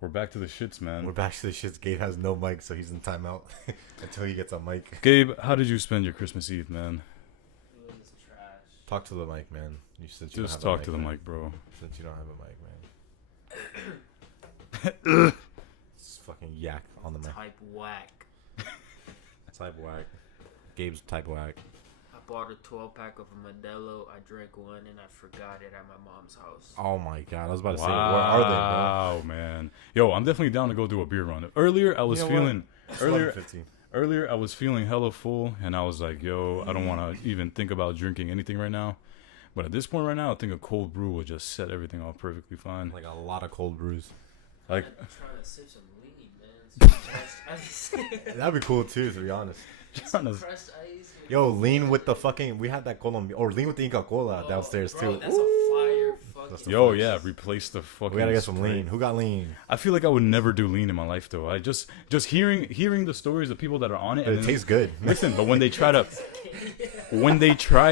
We're back to the shits, man. We're back to the shits. Gabe has no mic, so he's in timeout until he gets a mic. Gabe, how did you spend your Christmas Eve, man? It was trash. Talk to the mic, man. You said you Just don't have talk to the mic, bro. Since you don't have a mic, man. It's fucking yak on the mic. Type whack. Type whack. Gabe's type whack. I bought a 12-pack of a Modelo. I drank one and I forgot it at my mom's house. Oh my god, I was about to say, where are they, bro? Wow, man. Yo, I'm definitely down to go do a beer run. Earlier, I was feeling I was feeling hella full, and I was like, yo, I don't want to even think about drinking anything right now. But at this point right now, I think a cold brew would just set everything off perfectly fine. Like a lot of cold brews. Like, I'm trying to sip some lean, man. Some crushed ice. That'd be cool too, to be honest. trying to, Crushed ice. Yo, lean with the fucking. We had that Colombia, or lean with the Inca Cola downstairs bro, too. That's a fire That's fucking. yo, yeah, replace the fucking. We gotta get some Sprite. lean. Who got lean? I feel like I would never do lean in my life, though. I just hearing the stories of people that are on it. But And it then- tastes good. Listen, but when they try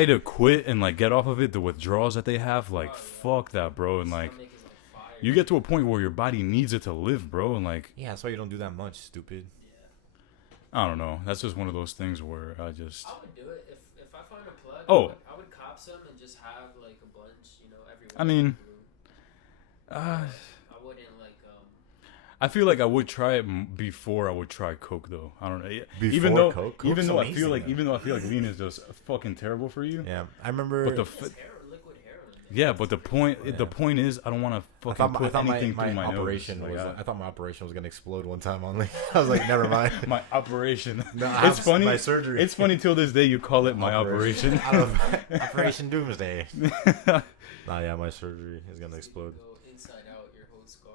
to quit and like get off of it, the withdrawals that they have, like fuck that, bro. And like Stomach is on fire. you get to a point where your body needs it to live, bro. And like Yeah, that's why you don't do that much, stupid. I don't know, that's just one of those things where I just I would do it if I find a plug. Oh. I would cop some and just have like a bunch, every. I mean, once in a blue. I wouldn't like I feel like I would try it before I would try Coke, though. I don't know. Before even though Coke? even Coke's though I amazing, feel like though. lean is just fucking terrible for you. Yeah, I remember. But the It's liquid heroin. Man. yeah, but the point is I don't want to fucking put anything my through my operation nose. was. Like, I thought my operation was gonna explode one time. On like, I was like, never mind. my operation. No, I It's have funny. My surgery. It's funny till this day you call it my operation. Out of Operation Doomsday. Nah, yeah, my surgery is gonna explode. Go inside out your whole scar.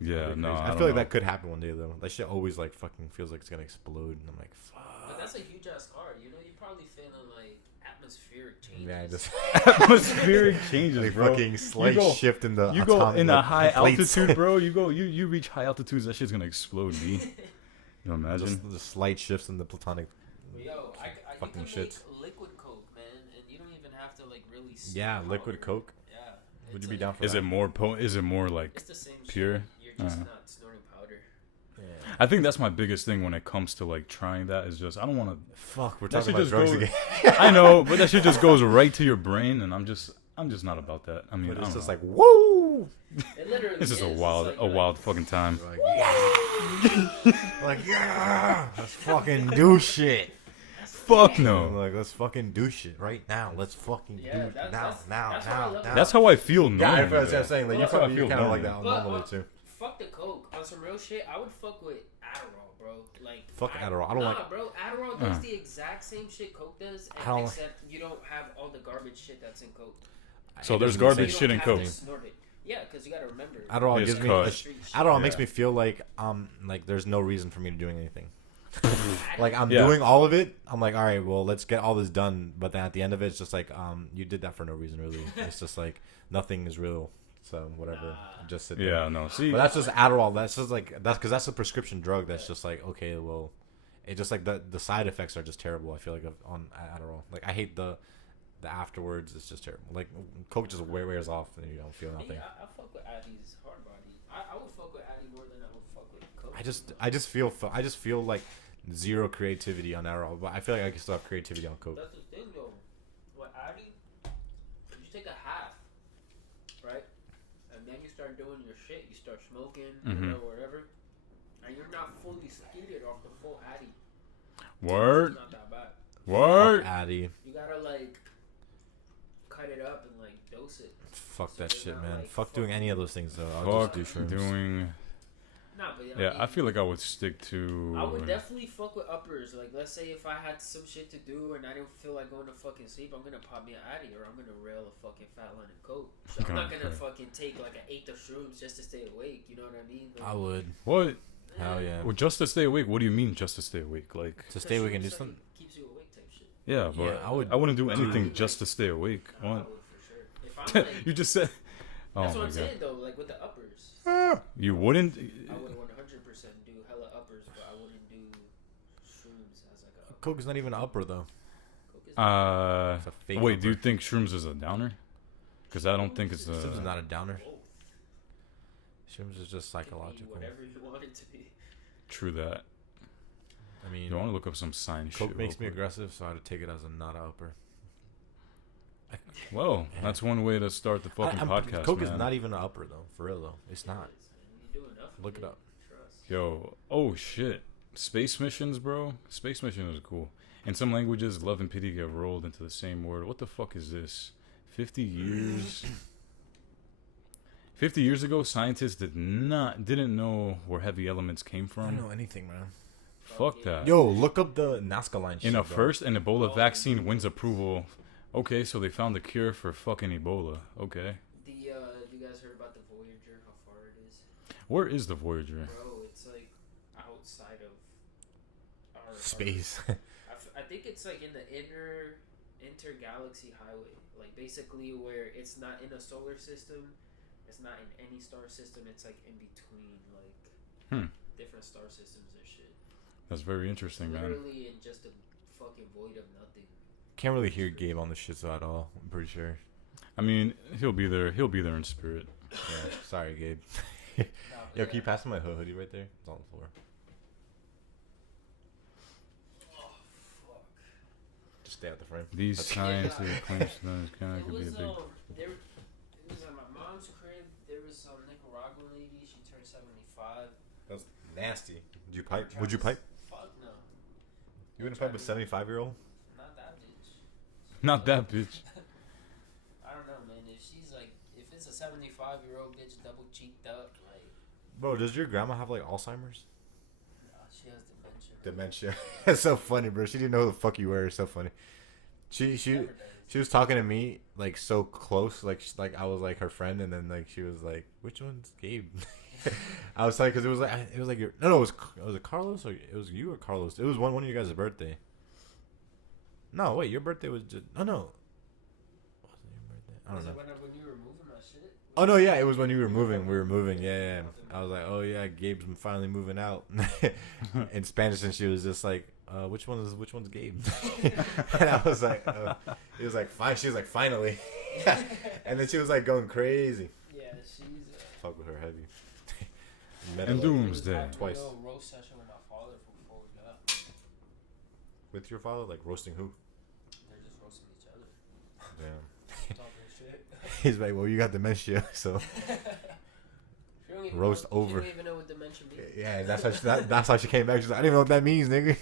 Yeah, no. I don't feel like know. that could happen one day though. That shit always like fucking feels like it's gonna explode, and I'm like, But fuck. that's a huge ass scar. You're probably feeling like atmospheric changes. Yeah, just Atmospheric changes, like bro. fucking slight go- shift in the. You go atomic, in a like, high plates. altitude, bro. You reach high altitudes. That shit's gonna explode, me. You imagine? Just slight shifts in the platonic. But yo, I Fucking you can shit. make liquid Coke, man, and you don't even have to like really. Yeah, powder liquid it. Coke. Yeah. Would It's you be like- down for Is that? it more Is it more like It's the same pure? shit. You're just Uh-huh. not snorting powder. Yeah. I think that's my biggest thing when it comes to like trying that is just I don't want to. Fuck, we're That talking shit about just drugs goes- again. I know, but that shit just goes right to your brain, and I'm just not about that. I mean, But I it's don't just know. like woo. It literally. This is a It's wild like, wild fucking time. Like yeah, let's fucking do shit. Fuck I'm no. like, let's fucking do shit right now. Let's fucking Yeah, do it that's now. why I love now. That's how I feel Yeah, normally. that's what though. I'm saying. Like, That's you how I probably feel kind of like normally. that normally too. Fuck the Coke. On some real shit, I would fuck with Adderall, bro. Like Fuck Adderall. I don't like. bro. Adderall does the exact same shit Coke does, I don't- except you don't have all the garbage shit that's in Coke. So It there's doesn't garbage say- shit in You don't Coke. have to snort it. Yeah, because you gotta remember. Adderall It's gives me. cause- Street shit. Adderall Yeah. makes me feel like there's no reason for me to doing anything. Like I'm Yeah. doing all of it. I'm like, all right, well, let's get all this done. But then at the end of it, it's just like, you did that for no reason, really. It's just like nothing is real. So whatever, just sit there. Yeah, no. See, But that's just Adderall. That's just like that's because that's a prescription drug. That's just like okay, well, it just like the side effects are just terrible. I feel like on Adderall. Like I hate the afterwards. It's just terrible. Like Coke just wears off and you don't feel Me, nothing. I fuck with Addie's hard body. I would fuck with Addie more than I would fuck with Coke. I just feel like zero creativity on Adderall, but I feel like I can still have creativity on Coke. That's the thing though. With Addie, you take a half, right? And then you start doing your shit. You start smoking, whatever. And you're not fully skeeted off the full Addie. word, It's not that bad. word. Fuck Addy. You gotta like cut it up and like dose it. Fuck that So shit, you're not, man. like, Fuck doing fucking- any of those things though. I'll Fuck just do shrooms. doing. Nah, but Yeah, I feel like I would stick to. I would definitely fuck with uppers. Like, let's say if I had some shit to do and I didn't feel like going to fucking sleep, I'm gonna pop me an Addy or I'm gonna rail a fucking fat line of Coke. So I'm not gonna Okay. fucking take like an eighth of shrooms just to stay awake. You know what I mean? Like, I would. What? Hell yeah. Well, just to stay awake. What do you mean, just to stay awake? Like, To stay awake and do shrooms, something. like, keeps you awake type shit. yeah, but Yeah, I wouldn't do I anything would, just to stay awake. I What? would for sure. If I'm like, You just said. Oh that's my what I'm god. saying though. Like with the uppers, You wouldn't. I would 100% do hella uppers, but I wouldn't do shrooms as like a upper. Coke is not even an upper though. Coke is It's a fake Wait, do you upper. think shrooms is a downer? Because I don't think it's Shrooms is a. not a downer. both. Shrooms is just psychological. Whatever you want it to be. True that. I mean, You want to look up some science Coke shit. makes me real quick. aggressive, so I had to take it as a not a upper. Well, that's one way to start the fucking podcast, Coke man. is not even an upper though, for real though. It's not. You do enough. Look it up. Trust. Yo, oh shit. Space missions, bro. Space missions is cool. In some languages, love and pity get rolled into the same word. What the fuck is this? 50 years. 50 years ago, scientists didn't know where heavy elements came I don't from. know anything, man. Fuck that. Yo, look up the Nazca line. In shit, a bro. first, an Ebola vaccine wins approval. Okay, so they found the cure for fucking Ebola. Okay. You guys heard about the Voyager? How far it is? Where is the Voyager? Bro, it's like outside of our Space. I think it's like in the intergalaxy highway. Like basically where it's not in a solar system, it's not in any star system. It's like in between like different star systems and shit. That's very interesting, man. Literally in just a fucking void of nothing. Can't really hear Gabe on the shit at all. I'm pretty sure. I mean, he'll be there. He'll be there in spirit. Yeah. Sorry, Gabe. Yo, can you pass me my hoodie right there? It's on the floor. Oh fuck. Just stay out the frame. These That's- scientific claims kind It could be a was big. it was at my mom's crib. There was some Nicaraguan lady. She turned 75. That's nasty. Would you pipe? Would you pipe? Fuck no. You wouldn't pipe a 75-year-old? Not that bitch. Not that bitch. I don't know, man. If it's a 75-year-old bitch, double cheeked up, like, Bro, does your grandma have like Alzheimer's? nah, she has dementia. Dementia. That's so funny, bro. She didn't know who the fuck you were. It's so funny. She was talking to me like so close, like I was like her friend, and then like she was like, "Which one's Gabe?" I was like, because it was like your it was it Carlos or it was you or Carlos? It was one of you guys' birthday. No, wait, your birthday was just no. Wasn't your birthday? I don't Was know. it when you were moving my shit? Oh no, yeah, it was when you were moving. We were moving, yeah. I was like, oh yeah, Gabe's finally moving out in Spanish, and she was just like, which one's Gabe? And I was like, it was like fine. She was like, finally, and then she was like going crazy. Yeah, she's. Fuck with her heavy. And Doomsday. Twice. Roast session with my father before we got. With your father, like roasting who? They're just roasting each other. Damn. Talking shit. He's like, well, you got dementia, so She don't even roast know, over. She don't even know what dimension means. Yeah, that's how she came back. She's like, I don't even know what that means, nigga.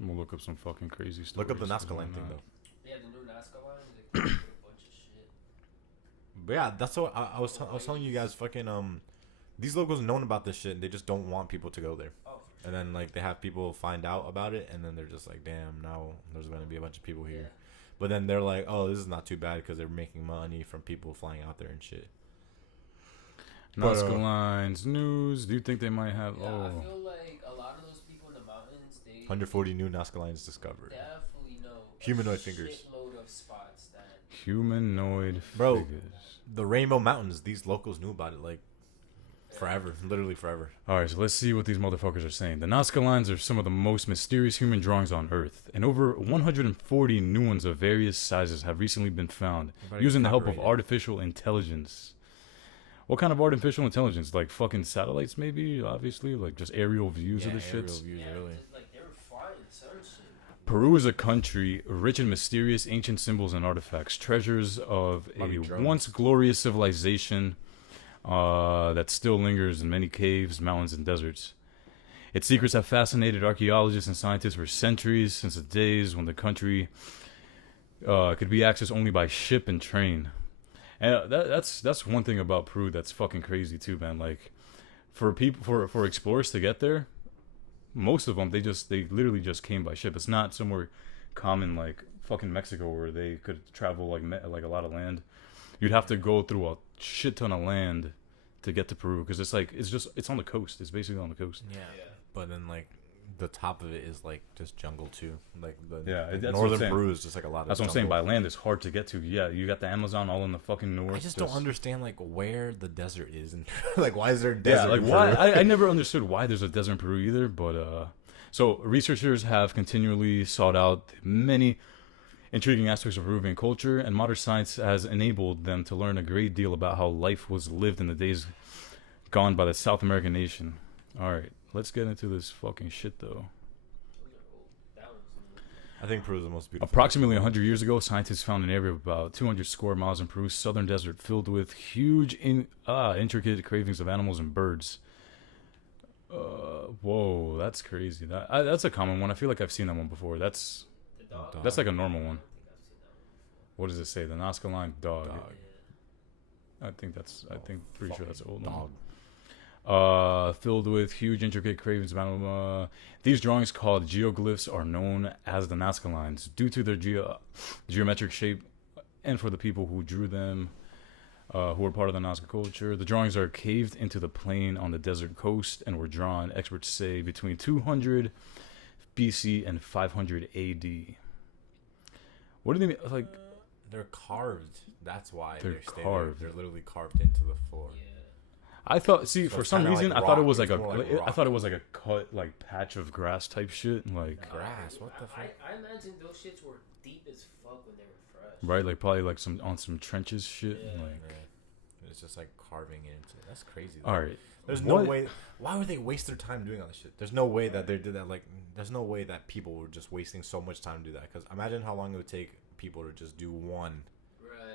I'm gonna look up some fucking crazy stuff. Look up the Nazca line thing though. Yeah, the new Nazca line. They put a bunch of shit. But yeah, that's what I was telling you guys. Fucking these locals known about this shit. They just don't want people to go there. Oh, And then like they have people find out about it, and then they're just like, damn, now there's gonna be a bunch of people here. yeah. But then they're like, oh, this is not too bad because they're making money from people flying out there and shit. Nazca lines news. Do you think they might have? Yeah, Oh, I feel like a lot of those people in the mountains, they 140 new Nazca lines discovered. definitely know Humanoid a fingers. shitload of spots that. humanoid Bro. figures. The Rainbow Mountains, these locals knew about it like forever, literally forever. All right, so let's see what these motherfuckers are saying. The Nazca lines are some of the most mysterious human drawings on Earth, and over 140 new ones of various sizes have recently been found Everybody using the help of copyrighted. artificial intelligence. What kind of artificial intelligence? Like fucking satellites, maybe? Obviously, like just aerial views of the aerial shits. views, Yeah, really. just, like they were flying some shit. Peru is a country rich in mysterious ancient symbols and artifacts, treasures of Might be a drones. once glorious civilization that still lingers in many caves, mountains, and deserts. Its secrets have fascinated archaeologists and scientists for centuries, since the days when the country could be accessed only by ship and train. And that's one thing about Peru that's fucking crazy too, man. Like for people for explorers to get there, most of them they literally just came by ship. It's not somewhere common like fucking Mexico where they could travel like a lot of land. You'd have to go through a shit ton of land to get to Peru because it's on the coast. It's basically on the coast. Yeah. But then like the top of it is like just jungle too. Like the Yeah, that's what I'm northern saying. Peru is just like a lot of That's what I'm saying. jungle. By land, it's hard to get to. Yeah, you got the Amazon all in the fucking north. I just don't understand like where the desert is and like why is there a desert? Yeah, like in why? Peru? I never understood why there's a desert in Peru either. But so researchers have continually sought out many intriguing aspects of Peruvian culture, and modern science has enabled them to learn a great deal about how life was lived in the days gone by the South American nation. All right, let's get into this fucking shit though. I think Peru is the most beautiful. Approximately 100 years ago, scientists found an area of about 200 square miles in Peru's southern desert filled with huge, intricate cravings of animals and birds. Whoa, that's crazy. That's a common one. I feel like I've seen that one before. That's like a normal one. What does it say? The Nazca line dog. I think pretty sure that's an old dog. One. Filled with huge, intricate cravings of animal. These drawings, called geoglyphs, are known as the Nazca lines due to their geometric shape, and for the people who drew them, who were part of the Nazca culture. The drawings are caved into the plain on the desert coast and were drawn, experts say, between 200 BC and 500 AD. What do they mean? Like, they're carved. That's why they're carved. They're literally carved into the floor. Yeah. I thought. See, so for some reason, like I thought it was like I thought it was like a cut, like patch of grass type shit, like grass. What the fuck? I imagine those shits were deep as fuck when they were fresh. Right, like probably like some trenches shit. Yeah. Like it's just like carving it into. That's crazy. All right. There's no way. Why would they waste their time doing all this shit? There's no way that they did that. Like, there's no way that people were just wasting so much time to do that. Because imagine how long it would take people to just do one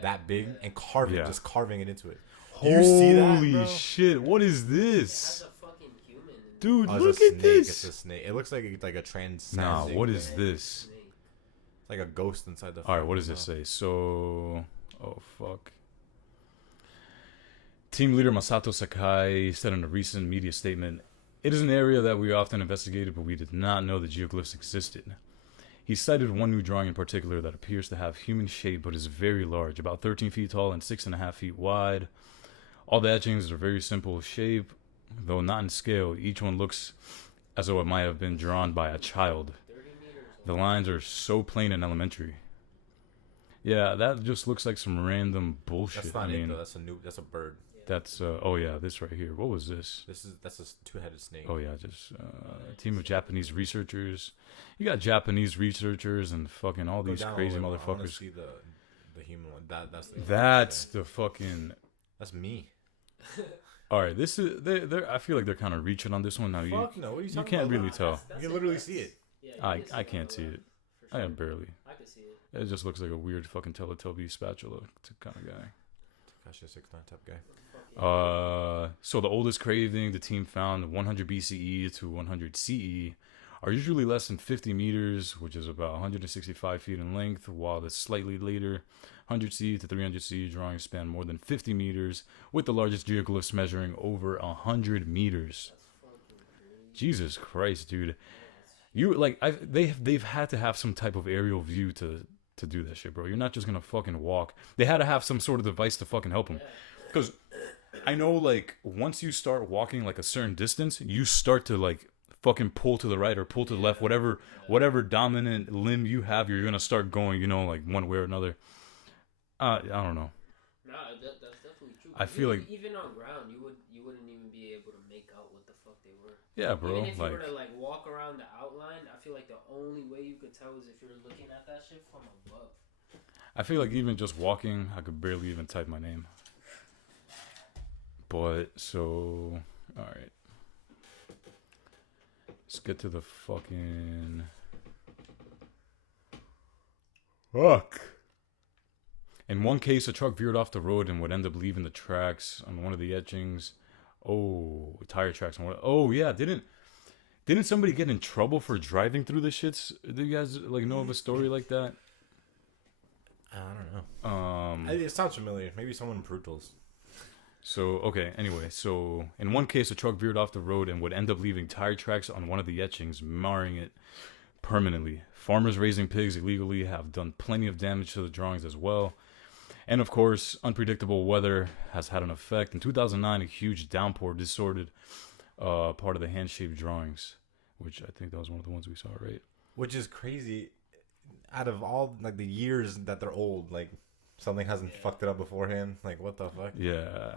that big and carve it, just carving it into it. Do you see that, holy bro? shit! What is this, That's a fucking human. dude? Oh, look at this. It's a snake. It looks like a trans. Nah, what is this? It's like a ghost inside the. All right, what does it say? So, oh fuck. Team leader Masato Sakai said in a recent media statement, "It is an area that we often investigated, but we did not know the geoglyphs existed." He cited one new drawing in particular that appears to have human shape but is very large, about 13 feet tall and 6.5 feet wide. All the etchings are very simple shape, though not in scale. Each one looks as though it might have been drawn by a child. The lines are so plain and elementary. Yeah, that just looks like some random bullshit. That's not it though. That's a bird. That's oh yeah, this right here. What was this? That's a two-headed snake. Oh yeah, just team of Japanese researchers. You got Japanese researchers and fucking all these crazy motherfuckers. I want to see the human one. That's the fucking. That's me. All right, this is they. I feel like they're kind of reaching on this one now. Fuck no, what are you you can't about? really tell. You can literally see it. Yeah, I can't see it. Sure. I am barely. I can see it. It just looks like a weird fucking Teletubby spatula kind of guy. Tekashi 6ix9ine type guy. So the oldest craving the team found 100 BCE to 100 CE are usually less than 50 meters, which is about 165 feet in length, while the slightly later 100 CE to 300 CE drawings span more than 50 meters, with the largest geoglyphs measuring over 100 meters. Jesus Christ, dude. You like they've had to have some type of aerial view to do that shit, bro. You're not just gonna fucking walk. They had to have some sort of device to fucking help them. Because I know, like, once you start walking like a certain distance, you start to like fucking pull to the right or pull to the left, whatever dominant limb you have, you're gonna start going, you know, like one way or another. I don't know. Nah, that's definitely true. I feel like even on ground, you wouldn't even be able to make out what the fuck they were. Yeah, bro. Even if you like, were to like walk around the outline, I feel like the only way you could tell is if you're looking at that shit from above. I feel like even just walking, I could barely even type my name. But so, all right. Let's get to the fucking. Fuck. In one case, a truck veered off the road and would end up leaving the tracks on one of the etchings. Oh, tire tracks on one. Oh yeah, didn't somebody get in trouble for driving through the shits? Do you guys like know of a story like that? I don't know. It sounds familiar. Maybe someone in Brutals. So, okay, anyway, so in one case, a truck veered off the road and would end up leaving tire tracks on one of the etchings, marring it permanently. Farmers raising pigs illegally have done plenty of damage to the drawings as well. And of course, unpredictable weather has had an effect. In 2009, a huge downpour disordered part of the hand-shaped drawings, which I think that was one of the ones we saw, right? Which is crazy. Out of all like the years that they're old, like something hasn't fucked it up beforehand. Like what the fuck? Yeah,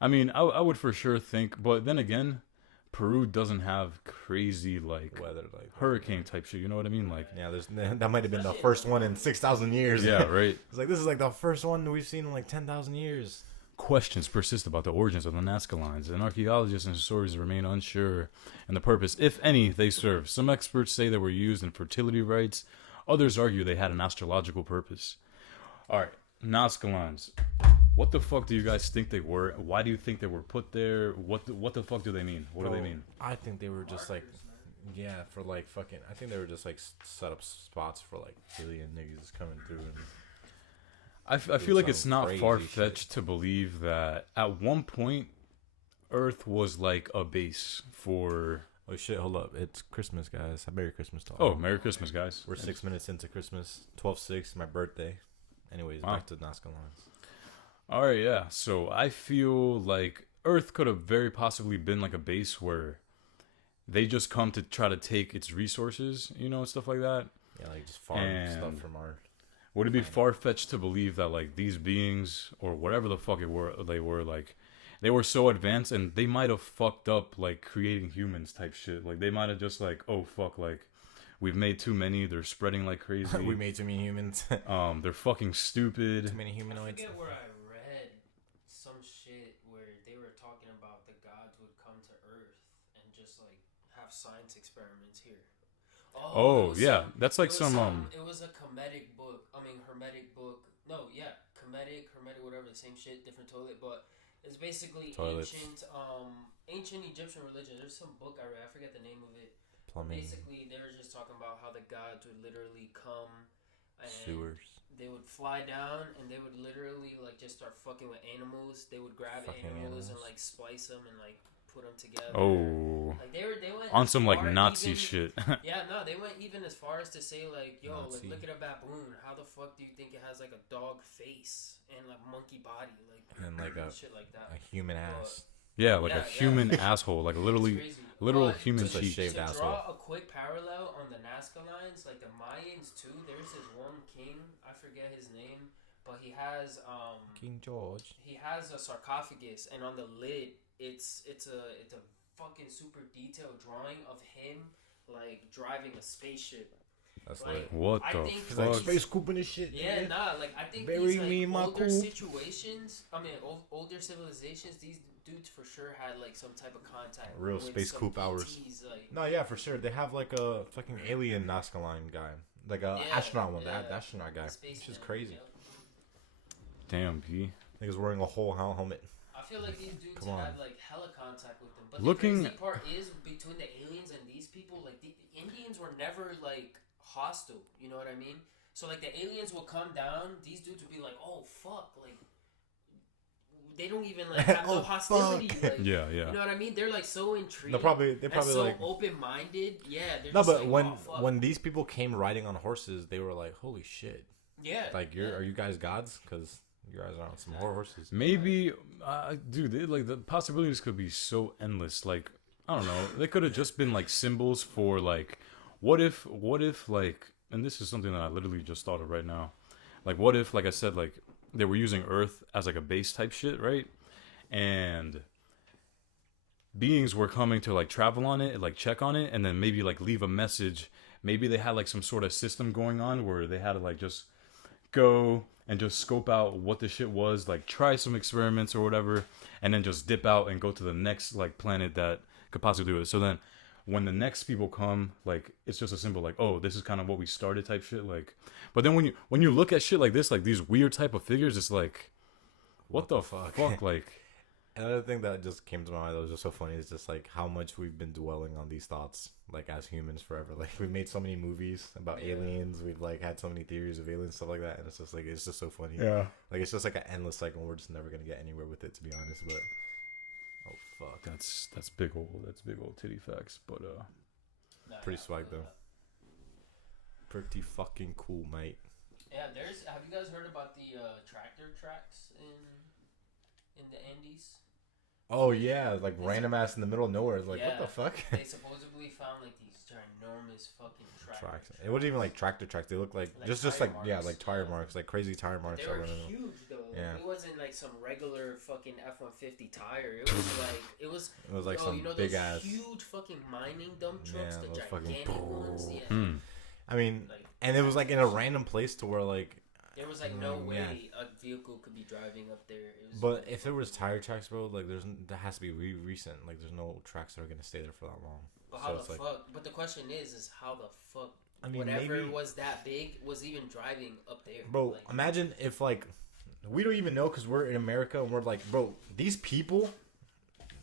I mean, I would for sure think, but then again, Peru doesn't have crazy like weather, like hurricane type shit. You know what I mean? Like, yeah, that might have been the first one in 6,000 years. yeah, right. It's like this is like the first one we've seen in like 10,000 years. Questions persist about the origins of the Nazca Lines, and archaeologists and historians remain unsure and the purpose, if any, they serve. Some experts say they were used in fertility rites. Others argue they had an astrological purpose. All right, Nazca Lines. What the fuck do you guys think they were? Why do you think they were put there? What the fuck do they mean? What do they mean? I think they were just like, yeah, for like fucking. I think they were just like set up spots for like alien niggas coming through. And I feel like it's some not crazy far-fetched to believe that at one point Earth was like a base for... Oh shit, hold up. It's Christmas, guys. Merry Christmas to all. Oh, Merry Christmas, guys. We're 6 minutes into Christmas. 12/6, my birthday. Anyways, Wow. back to Nazca Lines. All right, yeah. So I feel like Earth could have very possibly been like a base where they just come to try to take its resources, you know, and stuff like that. Yeah, like just farm stuff And from our... Would it be far-fetched to believe that like these beings or whatever the fuck they were like, they were so advanced and they might have fucked up like creating humans type shit. Like they might have just like, oh fuck, like we've made too many. They're spreading like crazy. we made too many humans. They're fucking stupid. Too many I humanoids. forget where I read some shit where they were talking about the gods would come to Earth and just like have science experiments here. Oh yeah, that's like some It was a Kemetic book. I mean, Hermetic book. No, yeah, Kemetic, whatever, the same shit, different toilet. But it's basically Toilets. ancient Egyptian religion. There's some book I read. I forget the name of it. Plumbing. Basically, they were just talking about how the gods would literally come and Sewers. they would fly down and they would literally like just start fucking with animals. They would grab Fucking animals and animals. like splice them and like put them together. Oh, Like they went on as some like far Nazi even- shit. Yeah, no, they went even as far as to say like, yo, Nazi. like look at a baboon. How the fuck do you think it has like a dog face and like monkey body, like And like a shit like that? human ass. Yeah, like Yeah, a human asshole, like It's literally crazy. literal But human Just a cheek. shaved to asshole. draw a quick parallel on the Nazca Lines, like the Mayans too. There's this one king, I forget his name, but he has King George. he has a sarcophagus, and on the lid, it's a fucking super detailed drawing of him like driving a spaceship. That's Like, lit. What I the think He's like fuck? space cooping this shit. Yeah, nigga. nah, like I think Bury these me like in my older coop. situations, I mean older civilizations, these dudes for sure had like some type of contact. Real with space some coop hours. ETs, like, No, yeah, for sure. They have like a fucking alien Nazca Line guy. Like a Yeah, astronaut one. yeah. That astronaut guy. space Which is man, crazy. yep. Damn, P. Niggas wearing a whole helmet. I feel like these dudes Come on. had like hella contact with them. But Looking- the crazy part is between the aliens and these people, like the Indians were never like hostile. You know what I mean? So like the aliens will come down, these dudes would be like, "Oh fuck!" Like they don't even like have Oh, no hostility. fuck. Like, Yeah, yeah. you know what I mean? They're like so intrigued. They probably and so like open-minded. Yeah. They're no, just but like, when "Oh, fuck." when these people came riding on horses, they were like, "Holy shit! yeah, Like, are you guys gods? Because you guys are on some horses." Maybe, dude, like the possibilities could be so endless. Like, I don't know. They could have just been like symbols for like, what if like, and this is something that I literally just thought of right now. Like, what if, like I said, like they were using Earth as like a base type shit, right? And beings were coming to like travel on it, like check on it, and then maybe like leave a message. Maybe they had like some sort of system going on where they had to like just go and just scope out what the shit was, like try some experiments or whatever, and then just dip out and go to the next like planet that could possibly do it. So then when the next people come, like it's just a simple like, oh, this is kind of what we started type shit. Like, but then when you look at shit like this, like these weird type of figures, it's like, what the fuck? Like, Another thing that just came to my mind that was just so funny is just like how much we've been dwelling on these thoughts, like as humans forever. Like we've made so many movies about aliens, we've like had so many theories of aliens, stuff like that, and it's just so funny. yeah, Like it's just like an endless cycle. And we're just never gonna get anywhere with it, to be honest. But oh fuck, that's big old titty facts. But Nah, pretty yeah, swag though. Pretty fucking cool, mate. Yeah, have you guys heard about the tractor tracks in the Andes? Oh yeah, like random ass in the middle of nowhere. Like Yeah. what the fuck? They supposedly found like these ginormous fucking Tracks. It wasn't even like tractor tracks. They looked like just tire like yeah, marks. like tire marks, like crazy tire marks. They were I don't know. huge though. Yeah. It wasn't like some regular fucking F-150 tire. It was like it was. It was like Oh, some you know big those ass. huge fucking mining dump trucks, Yeah, the those fucking- gigantic ones. Yeah. Hmm. I mean, Like, and it was like in a random place to where like. there was like no Yeah. way a vehicle could be driving up there. It was But if there was tire tracks, bro, like that has to be recent. Like there's no tracks that are gonna stay there for that long. But So how it's the like- fuck? But the question is how the fuck? I mean, whatever maybe- was that big was even driving up there, Bro, Like, imagine if like we don't even know because we're in America and we're like, bro, these people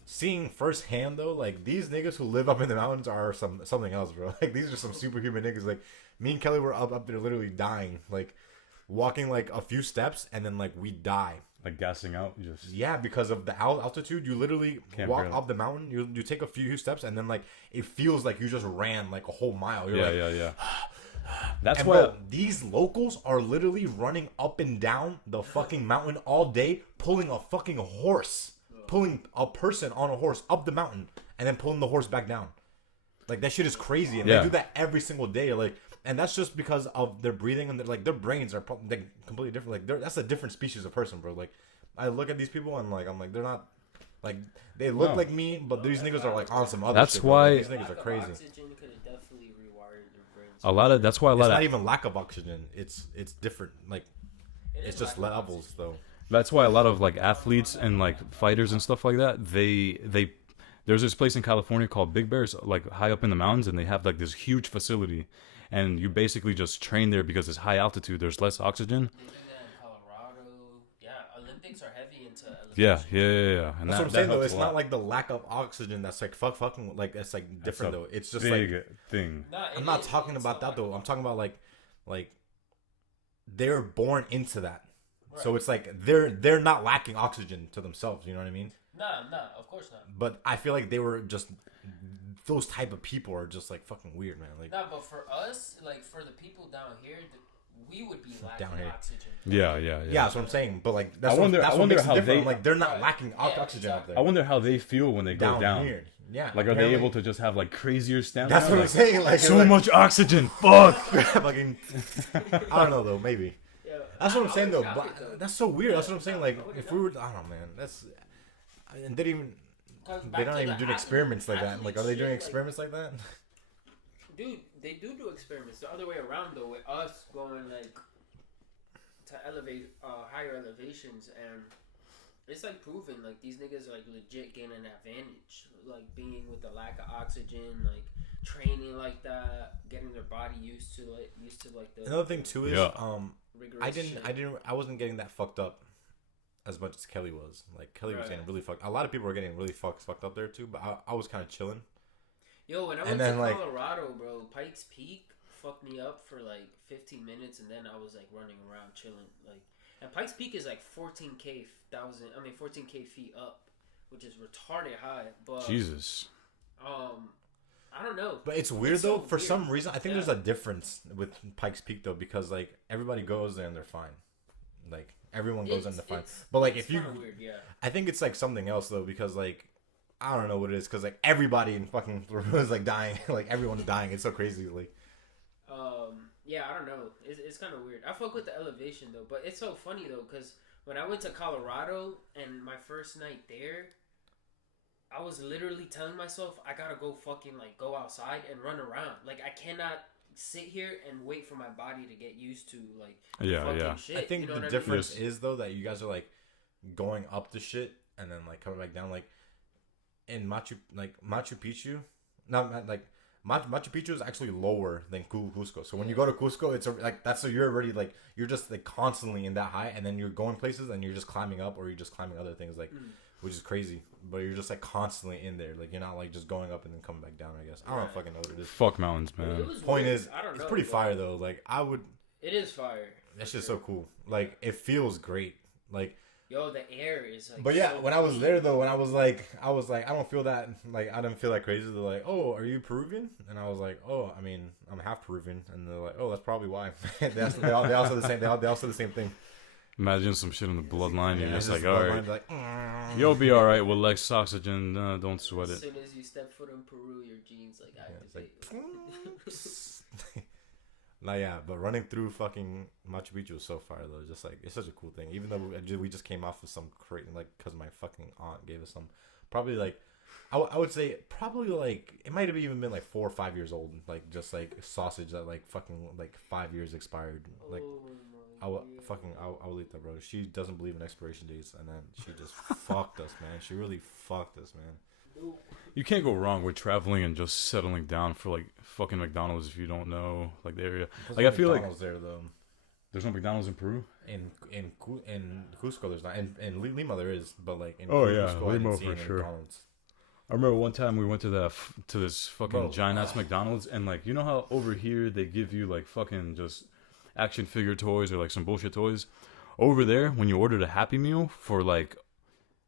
seeing firsthand though, like these niggas who live up in the mountains are something else, bro. Like these are some superhuman niggas. Like me and Kelly were up there literally dying, like walking like a few steps and then like we die. Like gassing out, just Yeah, because of the altitude, you literally Can't walk barely- up the mountain. You take a few steps and then like it feels like you just ran like a whole mile. You're yeah, like, yeah. That's and why. bro, these locals are literally running up and down the fucking mountain all day, pulling a fucking horse, pulling a person on a horse up the mountain, and then pulling the horse back down. Like that shit is crazy, and Yeah. they do that every single day. Like, and that's just because of their breathing and like their brains are like completely different. Like that's a different species of person, bro. Like I look at these people and like I'm like they're not. Like they look No. like me, but these niggas are like on some other That's shit, bro. why- Like, these niggas lack are of crazy. Oxygen could have definitely rewired their brains. A lot of that's why a It's lot not of even lack of oxygen. It's different. Like It it's is just lack of levels oxygen. though. That's why a lot of like athletes and like fighters and stuff like that, they there's this place in California called Big Bears, like high up in the mountains, and they have like this huge facility, and you basically just train there because it's high altitude. There's less oxygen. They do that in Colorado. Yeah, Olympics are heavy into elevation. Yeah. And That's what I'm that saying though. helps It's a not lot. like the lack of oxygen that's like fucking like it's like That's different a though. It's just big like thing. Nah, I'm it not is. talking It's about a that lack though. of- I'm talking about like they're born into that. So Right. it's like they're not lacking oxygen to themselves. You know what I mean? Nah, of course not. But I feel like they were just those type of people are just like fucking weird, man. Like Nah, but for us, like for the people down here, we would be lacking Down here. oxygen. Yeah. yeah, that's what I'm saying. But like that's I wonder- that's I what wonder makes it how different. they- I'm like they're not Right. lacking Yeah, oxygen up exactly. there. I wonder how they feel when they go down. here. Yeah, Like, are they apparently- able to just have like crazier stamina? That's what I'm Like, saying. Like so like, much oxygen. Fuck. fucking. I don't know though. Maybe. Yeah, That's what I'm I saying though. always got it, though. But that's so weird. That's what I'm saying. Like I would've if got we were, I don't know, man. That's and they didn't even. 'Cause back They're not to even the doing experiments like that. Like, are they athlete doing shit, experiments like that? Dude, they do experiments the other way around though, with us going like to elevate higher elevations, and it's like proven like these niggas are like legit getting an advantage, like being with the lack of oxygen, like training like that, getting their body used to the Another thing too is, Yeah. I rigorous wasn't getting that fucked up as much as Kelly was. Like Kelly was Right. getting really fucked. A lot of people were getting really fucked up there too. But I was kind of chilling. Yo, when I And went then, to like- Colorado, bro, Pikes Peak fucked me up for like 15 minutes, and then I was like running around chilling. Like, and Pikes Peak is like 14k feet up, which is retarded high. But Jesus. I don't know. But it's weird It's though. so For weird. some reason, I think Yeah. there's a difference with Pikes Peak though, because like everybody goes there and they're fine. Like everyone goes in, they're fine. But like it's if you, kinda weird, yeah. I think it's like something else though, because like I don't know what it is, because like everybody in fucking Peru is like dying. Like everyone's dying. It's so crazy. Like Yeah, I don't know. It's kind of weird. I fuck with the elevation though, but it's so funny though, because when I went to Colorado and my first night there, I was literally telling myself I gotta go fucking like go outside and run around. Like I cannot sit here and wait for my body to get used to like Yeah, fucking yeah. shit. I think you know the what I mean? difference Yes. is though that you guys are like going up the shit and then like coming back down. Like in Machu Picchu, not like Machu Picchu is actually lower than Cusco. So when you go to Cusco, it's like that's so you're already like you're just like constantly in that high, and then you're going places and you're just climbing up or you're just climbing other things like, which is crazy. But you're just like constantly in there. Like you're not like just going up and then coming back down. I guess I don't Right. fucking know what it is. Fuck mountains, It man. was Point weird. is, I don't it's know, pretty but fire though. Like I would. It is fire. That's for just sure. so cool. Like it feels great. Like. Yo, the air is like. But yeah, so when I was clean. there though, when I was like, I don't feel that, like, I didn't feel that crazy. They're like, oh, are you Peruvian? And I was like, oh, I mean, I'm half Peruvian. And they're like, oh, that's probably why. They all say the same. They all say the same thing. Imagine some shit in the bloodline. You're Yeah, just it's like, all bloodline, right, like, you'll be all right with less oxygen. Don't sweat As it. soon as you step foot in Peru, your genes like activate. Nah, yeah, but running through fucking Machu Picchu was so far though. Just like it's such a cool thing. Even though we just came off of some crazy, like, because my fucking aunt gave us some, probably like, I would say probably like it might have even been like 4 or 5 years old. Like just like sausage that like fucking like 5 years expired. Like I will eat that, bro. She doesn't believe in expiration dates, and then she just fucked us, man. She really fucked us, man. You can't go wrong with traveling and just settling down for like fucking McDonald's if you don't know like the area. Like I feel McDonald's there though. there's no McDonald's in Peru. In Cusco, there's not. In Lima, there is, but like in Yeah, Cusco, I didn't Lima see for any sure. McDonald's. I remember one time we went to this fucking Bro. giant ass McDonald's, and like you know how over here they give you like fucking just action figure toys or like some bullshit toys. Over there, when you ordered a Happy Meal for like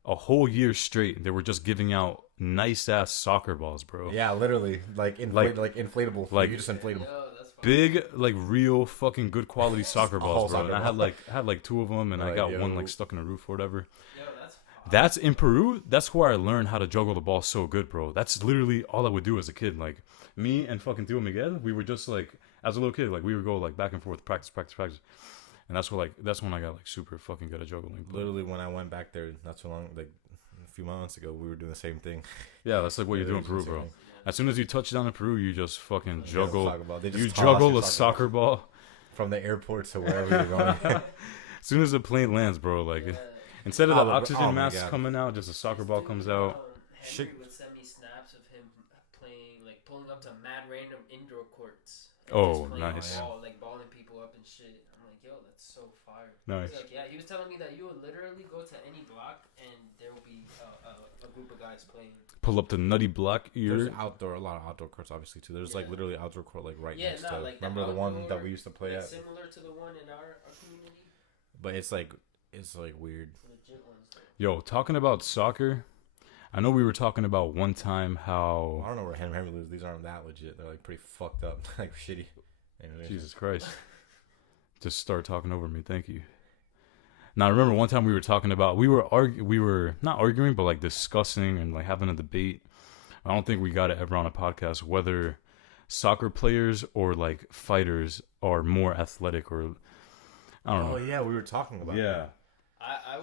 a whole year straight, they were just giving out nice ass soccer balls, bro. Yeah, literally, like inflatable. like- you just inflate them. Yo, that's fine. Big, like real fucking good quality soccer balls, bro. soccer And I balls. had like 2 of them, and I Like, got one yo. like stuck in a roof or whatever. Yo, that's fine. That's in Peru. That's where I learned how to juggle the ball so good, bro. That's literally all I would do as a kid. Like me and fucking Theo Miguel, we were just like as a little kid, like we would go like back and forth, practice, and that's when I got like super fucking good at juggling. Literally, when I went back there not too long, like a few months ago, we were doing the same thing. Yeah, that's like what you do in Literally Peru, the same bro. thing. As soon as you touch down in Peru, you just fucking Yeah, juggle. soccer ball. They just You toss juggle your a soccer ball. from the airport to wherever you're going. As soon as the plane lands, bro, like Yeah. instead of Oh, the bro. oxygen Oh my mask God. coming out, just a soccer ball comes out. Henry Shit. would send me snaps of him playing, like pulling up to mad random indoor courts. and Oh, just playing nice. Ball, like balling people up and shit. I'm like, yo, that's so fire. Nice. He's like, yeah, he was telling me that you would literally go to any block and there will be a group of guys playing. Pull up the nutty block There's ear. a lot of outdoor courts, obviously too. There's like Yeah. literally outdoor court like right Yeah, next not to. like the Remember the one that outdoor, we used to play Like at? similar to the one in our community. But it's like weird. Legit ones. Though. Yo, talking about soccer, I know we were talking about one time I how don't know where Henry lives. These aren't that legit. They're like pretty fucked up, like shitty. Anyways. Jesus Christ. Just start talking over me, thank you. Now I remember one time we were talking about we were not arguing but like discussing and like having a debate. I don't think we got it ever on a podcast whether soccer players or like fighters are more athletic or I don't Oh know. yeah, we were talking about. Yeah. that. I 100%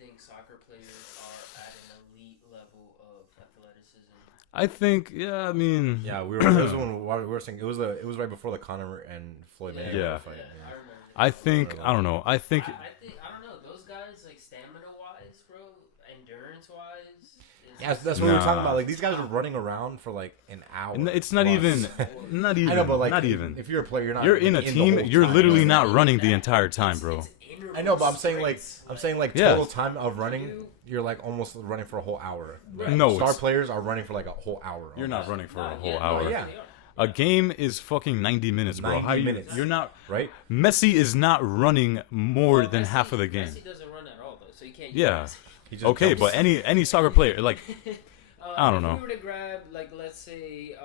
think soccer players are at an elite level of athleticism. I think I mean Yeah, we were. It was when we were saying it was right before the Conor and Floyd Mayweather Yeah. fight. I remember. I think I don't know. I think I think I don't know. Those guys like stamina wise, bro, endurance wise. Yeah, that's what we were talking Nah. about. Like these guys are running around for like an hour. it's not plus. even not even I know, but like not even. if you're a player, you're not. You're in a the team, whole you're time. literally not even running the that. entire time, bro. It's interval I know, but I'm saying like Yeah. total time of running, you're like almost running for a whole hour. Right. No, Star it's- players are running for like a whole hour. You're not running for a Nah, whole yeah, hour. no, Yeah. they are. A game is fucking 90 minutes, bro. 90 How you, minutes. You're not. right. Messi is not running more Well, than Messi- half of the game. Messi doesn't run at all though, so you can't. Yeah. Use He just Okay, jumps. but any soccer player, like I don't if know. we were to grab, like, let's say,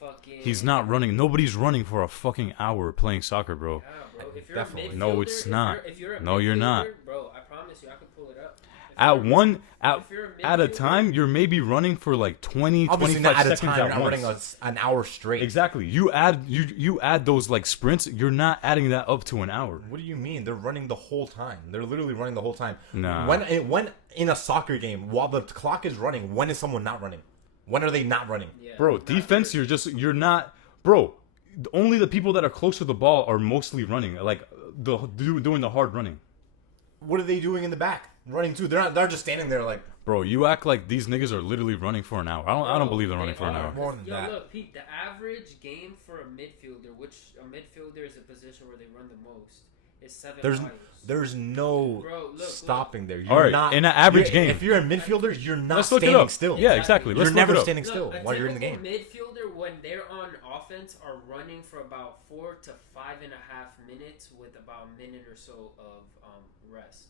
fucking. he's not running. Nobody's running for a fucking hour playing soccer, bro. Yeah, bro. If you're Definitely. a midfielder, No, it's not. If you're a No, you're not. midfielder, bro. I promise you, I can pull it up. If At you're- one if you're a at a midfielder- time, you're maybe running for like 20, obviously 25 not at a seconds time. You're at not once. running an hour straight. Exactly. You add those like sprints. You're not adding that up to an hour. What do you mean? They're running the whole time. They're literally running the whole time. Nah. When in a soccer game, while the clock is running, when is someone not running? When are they not running? Yeah, Bro, not defense, true. you're not, bro. Only the people that are close to the ball are mostly running, like doing the hard running. What are they doing in the back? Running too. They're not. They're just standing there like. Bro, you act like these niggas are literally running for an hour. I don't believe they're running for an hour. More than Yo, that. look, Pete. The average game for a midfielder, which a midfielder is a position where they run the most, is 7 miles. There's no Bro, look, stopping there. You're All right, not, in an average you're- game. If you're a midfielder, you're not Let's look it standing up. still. Yeah, exactly. You're Let's look never it up. standing still Look, a while you're in the typical game. midfielder, when they're on offense, are running for about 4 to 5.5 minutes with about a minute or so of rest.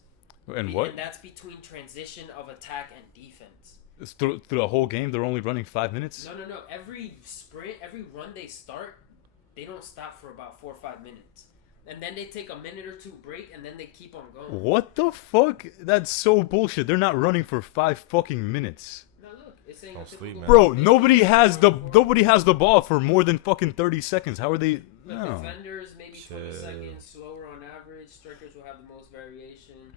And what? And that's between transition of attack and defense. Through the whole game, they're only running 5 minutes. No. Every sprint, every run they start, they don't stop for about 4 or 5 minutes. and then they take a minute or two break, and then they keep on going. What the fuck? That's so bullshit. They're not running for 5 fucking minutes. Now look, it's saying Don't sleep, man. Bro, nobody has the ball for more than fucking 30 seconds. How are they? The No. defenders maybe 20 Shit. seconds slower on average. Strikers will have the most variation.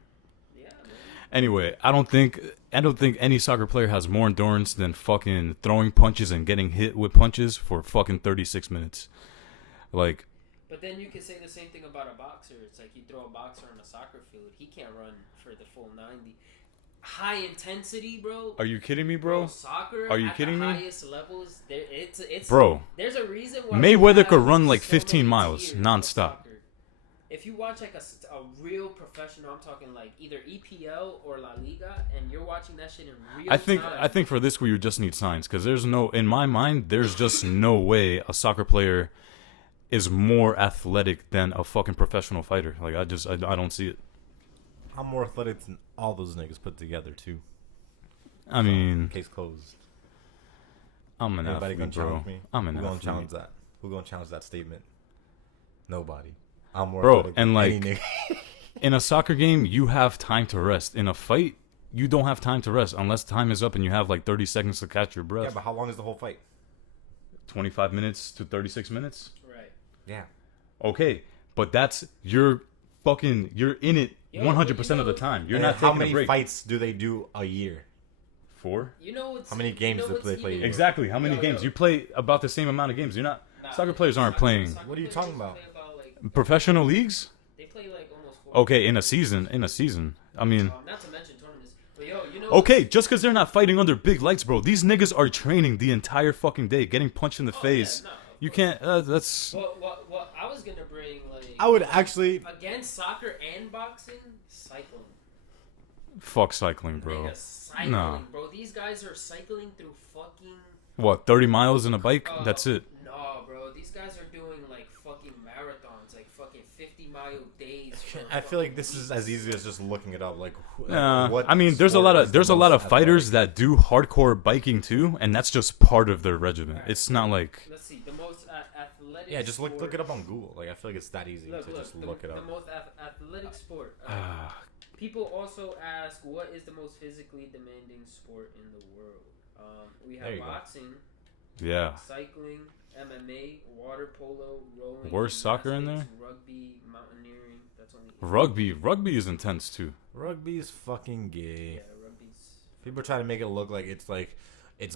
Yeah, man. Anyway, I don't think any soccer player has more endurance than fucking throwing punches and getting hit with punches for fucking 36 minutes. Like, But then you can say the same thing about a boxer. It's like you throw a boxer on a soccer field. He can't run for the full 90. High intensity, bro. are you kidding me, bro? Soccer. Are you at kidding the me? highest levels, it's Bro, There's a reason why Mayweather we could have run like so 15 many miles tiers of nonstop. soccer. If you watch like a real professional, I'm talking like either EPL or La Liga, and you're watching that shit in real time. I think for this we just need signs because there's no, in my mind, there's just no way a soccer player is more athletic than a fucking professional fighter. Like I don't see it. I'm more athletic than all those niggas put together too. I mean, Case closed. I'm an Anybody athlete, gonna bro. challenge me? I'm an Who gonna athlete. challenge that? Who gonna challenge that statement? Nobody. I'm more Bro, athletic and than like any nigga. in a soccer game, you have time to rest. In a fight, you don't have time to rest unless time is up and you have like 30 seconds to catch your Yeah, breath. but how long is the whole fight? 25 minutes to 36 minutes. Right. Yeah. Okay, but that's you're in it Yo, 100% of the you know- time. You're And not how taking many a break. fights do they do a year? 4. You know what's, How many games do they play? Exactly. How many games? You play about the same amount of games. You're not. Soccer players aren't playing What are you talking about? professional leagues. They play like almost 4 Okay, in a season. I mean, not to mention tournaments. But yo, you know okay, just because they're not fighting under big lights, bro. These niggas are training the entire fucking day, getting punched in the face. Yeah, no, You can't. That's what I was gonna bring like I would actually. against soccer and boxing, cycling. fuck cycling, bro. Nigga, cycling, Nah. bro. These guys are cycling through fucking. What? 30 miles in a bike? That's it. No, bro. These guys are doing like fucking marathons, like fucking 50-mile days. for I feel like fucking this is weeks. as easy as just looking it up. Like, I mean, there's a lot of fighters that do hardcore biking too, and that's just part of their regimen. It's not like Let's see. The most athletic. Yeah, just look sport- it up on Google. Like, I feel like it's that easy to just look it up. The most athletic sport. People also ask, what is the most physically demanding sport in the world? We There have you go. boxing, yeah. cycling, MMA, water polo, rowing. Where's soccer in gymnastics, Rugby, mountaineering. That's only Rugby is intense too. Rugby is fucking gay. Yeah, rugby's. People try to make it look like it's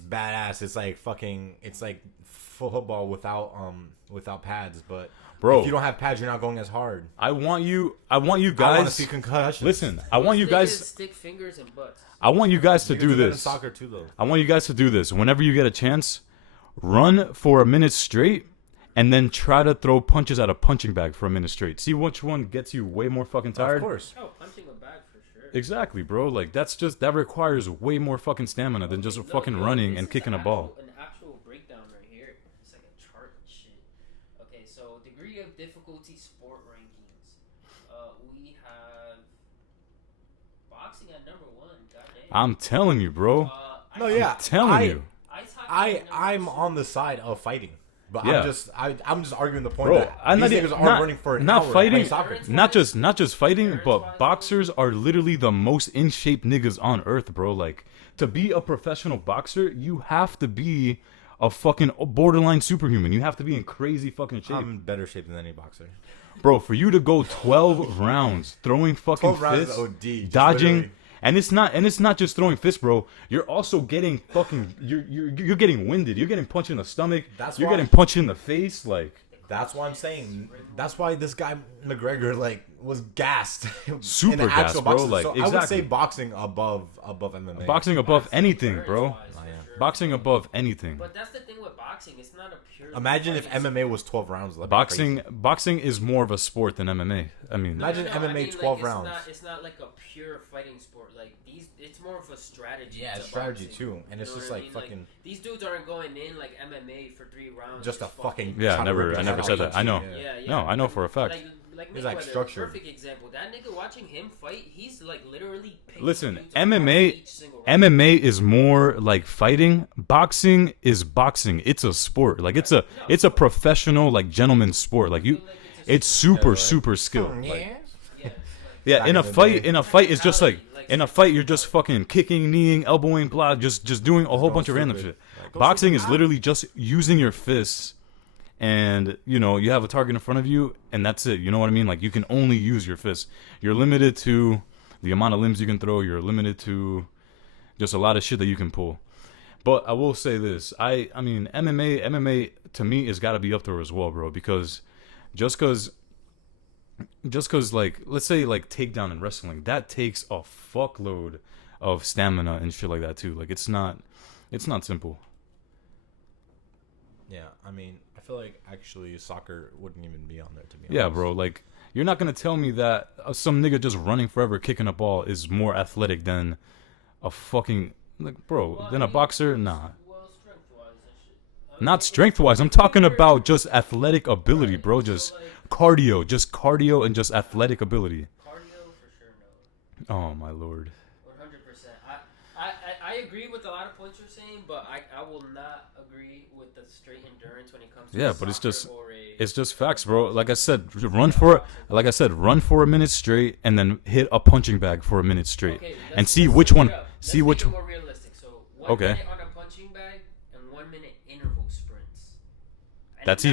badass. It's like fucking. It's like football without pads. But Bro. if you don't have pads, you're not going as hard. I want you I want to guys. see concussions. Listen, I want you Niggas guys. stick fingers and butts. I want you guys to Niggas do that in this. soccer too, though. I want you guys to do this. Whenever you get a chance, run for a minute straight, and then try to throw punches at a punching bag for a minute straight. See which one gets you way more fucking tired. Of course. Oh, punching a bag for sure. Exactly, bro. Like that requires way more fucking stamina than just Look, fucking yo, running this and is kicking a ball. An actual breakdown right here. It's like a chart and shit. Okay, so degree of difficulty sport rankings. We have boxing at number 1. Goddamn. I'm telling you, bro. No, yeah. Telling you. Ice hockey at number I'm 2. on the side of fighting, but Yeah. I'm just arguing the point Bro, that I'm these not even niggas are running for an hour fighting, playing soccer. not just fighting, but boxers are literally the most in shape niggas on earth, bro. Like to be a professional boxer, you have to be a fucking borderline superhuman. You have to be in crazy fucking shape, I'm in better shape than any boxer. bro. For you to go 12 rounds throwing fucking 12 rounds is fists, OD, just dodging. literally. And it's not just throwing fists, bro. You're also getting fucking you're getting winded. You're getting punched in the stomach. That's you're why- getting punched in the face. Like That's why I'm saying. That's why this guy McGregor like was gassed. Super in the gassed, actual bro, boxing. like, So I would exactly. say boxing above MMA. boxing above anything, bro. Endurance-wise, for sure. Boxing above anything. But that's the thing with boxing. It's not a pure. Imagine if fighting MMA was 12 rounds. That'd be Boxing is more of a sport than MMA. I mean, Imagine MMA 12 rounds. It's not like a pure fighting sport. Like it's more of a strategy. Yeah, to strategy boxing. too, and You it's know just what I like mean? fucking These dudes aren't going in like MMA for 3 rounds. just a fucking. Yeah, try to rip I his never head said off. that. I know. Yeah, yeah. No, I know for a fact. Like He's, like, Mayweather, structured. perfect example. That nigga watching him fight, he's like literally. picking Listen, dudes apart MMA each single round. MMA is more like fighting. Boxing is boxing. It's a sport. Like it's a professional like gentleman's sport. Like I you feel like it's It's super skilled. Like, Yeah, it's like, yeah, in a fight, it's just like Like, in a fight, you're just fucking kicking, kneeing, elbowing, blah, just doing a whole going bunch of random stupid. shit. Like, go Boxing is stupid. literally just using your fists, and you know you have a target in front of you, and that's it. You know what I mean? Like you can only use your fists. You're limited to the amount of limbs you can throw. You're limited to just a lot of shit that you can pull. But I will say this: I mean, MMA to me has got to be up there as well, bro. Because just cause like let's say like takedown in wrestling, that takes a fuckload of stamina and shit like that too. Like it's not simple. Yeah, I mean, I feel like actually soccer wouldn't even be on there to be honest. Yeah, bro. Like you're not gonna tell me that some nigga just running forever kicking a ball is more athletic than a fucking like, bro, than a boxer. Nah, well, strength-wise and shit. I mean, not strength wise. I'm talking about just athletic ability, bro. Just cardio and just athletic ability. Cardio for sure, no. Oh my lord. 100%. I agree with a lot of points you're saying, but I will not agree with the straight endurance when it comes to Yeah, but it's soccer just or a- it's just facts, bro. Like I said, run for a minute straight and then hit a punching bag for a minute straight Okay, and see let's which switch one. it up. See Let's which make it one. more realistic. So 1 Okay. minute on a punching bag and 1 minute interval sprints. And That's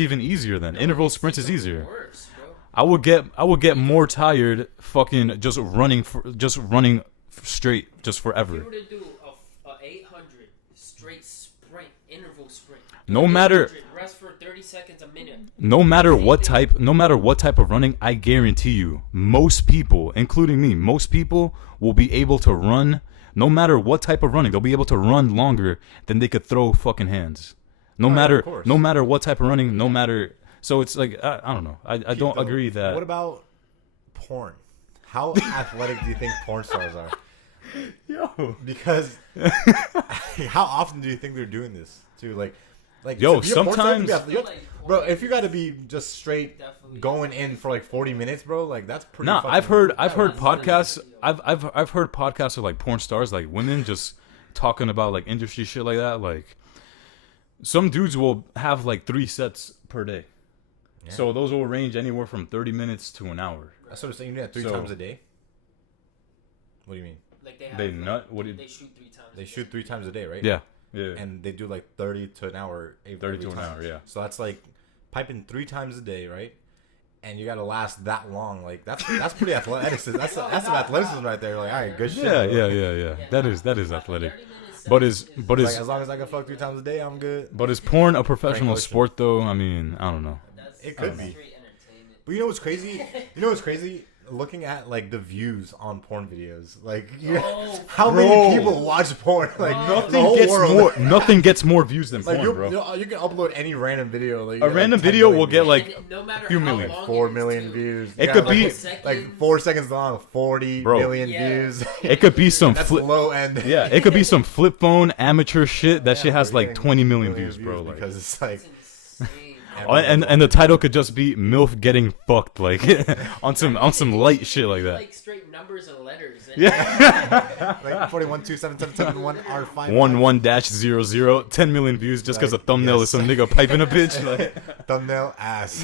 even easier then. no, Interval it's sprints is even easier. worse, bro. I would get more tired fucking just running straight just If you forever. were to do a 800 straight sprint, interval sprint. No matter 800, rest for 30 seconds a minute. no matter what type of running, I guarantee you, most people, including me, most people will be able to run no matter what type of running. They'll be able to run longer than they could throw fucking hands. No Oh, yeah, matter of course. no matter what type of running, no matter. So it's like I don't know. I don't Though, agree that. What about porn? How athletic do you think porn stars are? Yo. Because how often do you think they're doing this too? Like Yo, to be a porn star, to be sometimes- athletic- bro, if you got to be just straight Definitely. going in for like 40 minutes, bro, like that's pretty. Nah, fucking, I've heard that's podcasts. literally- I've heard podcasts of like porn stars, like women just talking about like industry shit like that. Like some dudes will have like 3 sets per day, Yeah. so those will range anywhere from 30 minutes to an hour. That's what I'm saying. You do that 3 So- times a day. What do you mean? Like they have, They like, nut. What did? They shoot 3 times. They a shoot day. 3 times a day, right? Yeah, yeah. And they do like 30 to an hour. 30 to an hour, yeah. So that's like piping 3 times a day, right? And you got to last that long. Like that's pretty athletic. That's some athleticism right there. Like, all right, good shit. Yeah, bro. yeah. That is athletic. 30 minutes, But 70 is but Like is as long as I can fuck 3 times a day, I'm good. but is porn a professional Ocean. sport though? I mean, I don't know. That's It could be. straight entertainment. But you know what's crazy? You know what's crazy? Looking at like the views on porn videos, like you Oh, how bro. many people watch porn? Like Bro. the whole world. Nothing gets more views than Like porn, bro. you can upload any random video. Like, you A get, random like, 10 video million will get views. like And no matter few how million. long 4 it is, million too. views. It You could got, be- like 4 seconds long, 40 Bro. million Yeah. views. it could be some That's flip. low end. Yeah, it could be some flip phone amateur shit. That Yeah, shit has bro, like you're 20 getting million views, bro. Like, because it's like It's insane. and the title could just be MILF getting fucked, like on some light shit like that. Like straight numbers and letters. And Yeah. like 41277771 R5 11-00 10 million views just because a thumbnail is some nigga piping a bitch. Like thumbnail ass.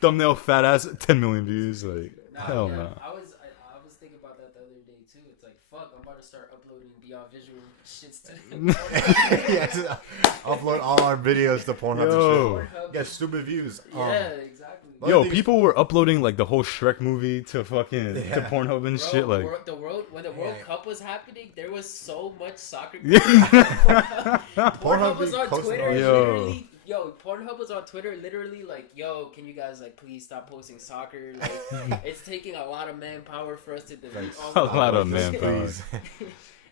thumbnail fat ass 10 million views. Like Nah, hell yeah, no. I was thinking about that the other day too. It's like fuck, I'm about to start uploading Beyond Visual shits to. Yeah, just upload all our videos to Pornhub Yo. and shit. Get stupid views. Yeah, exactly. Well, Yo, these- people were uploading like the whole Shrek movie to fucking to Yeah. Pornhub and Bro, shit. Like when the World Yeah. Cup was happening, there was so much soccer. Yeah. Pornhub was be on posting Twitter. all Yo. Literally, Pornhub was on Twitter. Literally, like, yo, can you guys like please stop posting soccer? Like, it's taking a lot of manpower for us to delete all A lot of this shit. manpower. Please.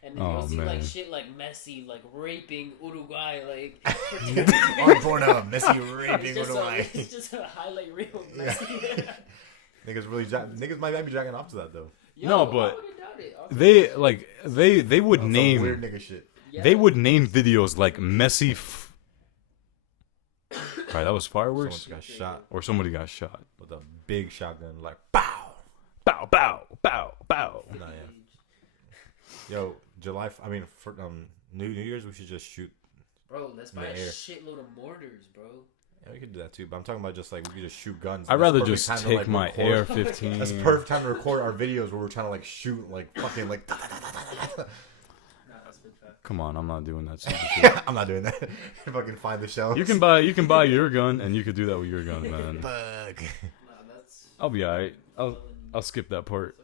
And then Oh, you'll see man. like shit like Messi like raping Uruguay like On Pornhub, Messi it's raping just, Uruguay. it's just a highlight reel of Messi. Niggas really niggas might be jacking off to that though. Yo, No, I but wouldn't doubt it. they would That's some name weird nigga shit. Yeah. they would name videos like Messi. Alright, that was fireworks, Someone got shot or somebody got shot. with a big shotgun, like pow. Bow, bow, bow, bow. Nah, yeah. Yo, for New Year's we should just shoot. Bro, let's buy in a the air. shitload of mortars, bro. Yeah, we could do that too, but I'm talking about just like we could just shoot guns. I'd That's rather perfect just time to, take like, my record. AR-15. That's the perfect time to record our videos where we're trying to like shoot like fucking like. Nah, that's big fact. Come on, I'm not doing that stupid shit. I'm not doing that. If I can find the shells. You can buy your gun, and you could do that with your gun, man. Fuck. Nah, that's. I'll be alright. I'll skip that part.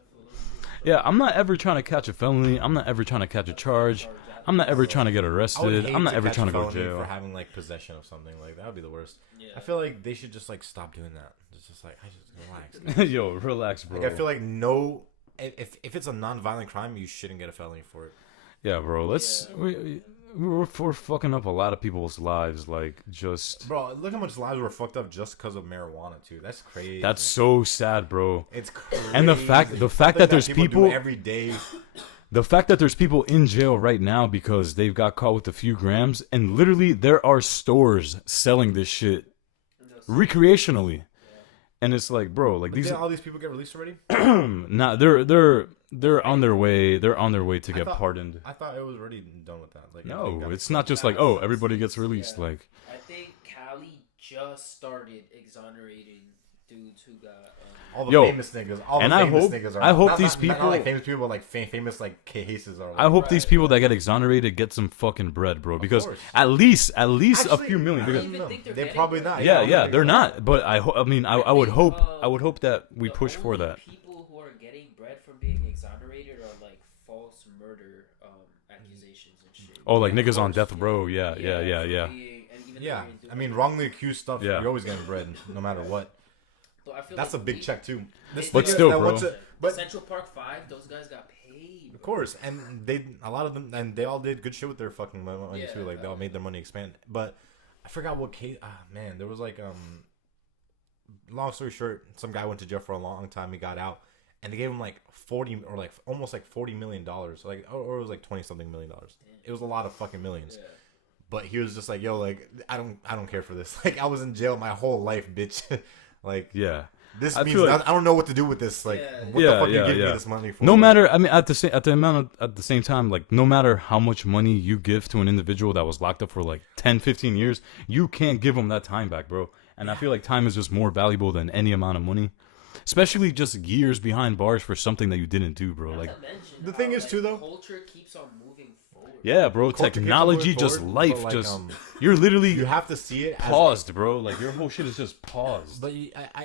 Yeah, I'm not ever trying to catch a felony. I'm not ever trying to catch a charge. I'm not ever trying to get I would arrested. hate I'm not to ever catch trying a to go to felony jail. for having like possession of something. Like that would be the worst. Yeah. I feel like they should just like stop doing that. It's just like I just relax. Yo, relax, bro. Like I feel like if it's a non-violent crime, you shouldn't get a felony for it. Yeah, bro. We're fucking up a lot of people's lives. Like, just Bro, look how much lives were fucked up just because of marijuana too. That's crazy. that's so sad, bro. It's crazy. And the fact Something that there's do people every day. The fact that there's people in jail right now because they've got caught with a few grams, and literally there are stores selling this shit recreationally, and it's like, bro, like Did all these people get released already? nah, they're on their way. They're on their way to get pardoned. I thought it was already done with that. Like No, it's not just like, oh, everybody gets released. Yeah. Like, I think Cali just started exonerating dudes who got. all the Yo, famous niggas. All and the I famous hope- niggas are. I hope not, these not, people- not like famous people, but like famous like cases are. Like, I hope these people that get exonerated get some fucking bread, bro. Because course. at least a Actually, few million. I Because don't even think they're they're getting probably bread. not. yeah, they're not. But I would hope that we The push for only that. People who are getting bread from being exonerated are like false murder accusations and shit. Oh, like Yeah, of niggas on course. death row. Yeah. for being- and even Yeah, though they didn't do I mean, it. wrongly accused stuff. Yeah. You're always getting bread, no matter what. So I feel That's like a big check too. This But nigga still, that bro. went to- but Central Park 5, those guys got paid. of course, and a lot of them, and they all did good shit with their fucking money Yeah, too. Like they all made their money expand. But I forgot what case. Man, there was like long story short, some guy went to jail for a long time. He got out, and they gave him like 40 or like almost like $40 million. Like or it was like 20 something $million. It was a lot of fucking millions. Yeah. But he was just like, yo, like I don't care for this. Like I was in jail my whole life, bitch. Like Yeah. this I means feel like- I don't know what to do with this. Like Yeah. what the fuck Yeah, you give yeah. me this money for? No Like, matter, I mean, at the same time, like, no matter how much money you give to an individual that was locked up for like 10, 15 years, you can't give them that time back, bro. And I feel like time is just more valuable than any amount of money, especially just years behind bars for something that you didn't do, bro. Not Like, to mention the how, thing is, like, too, though- culture keeps on moving forward. yeah, bro, Culture keeps on technology, moving just forward, life, but, like, just you're literally you have to see it as paused, bro. Like your whole shit is just paused. But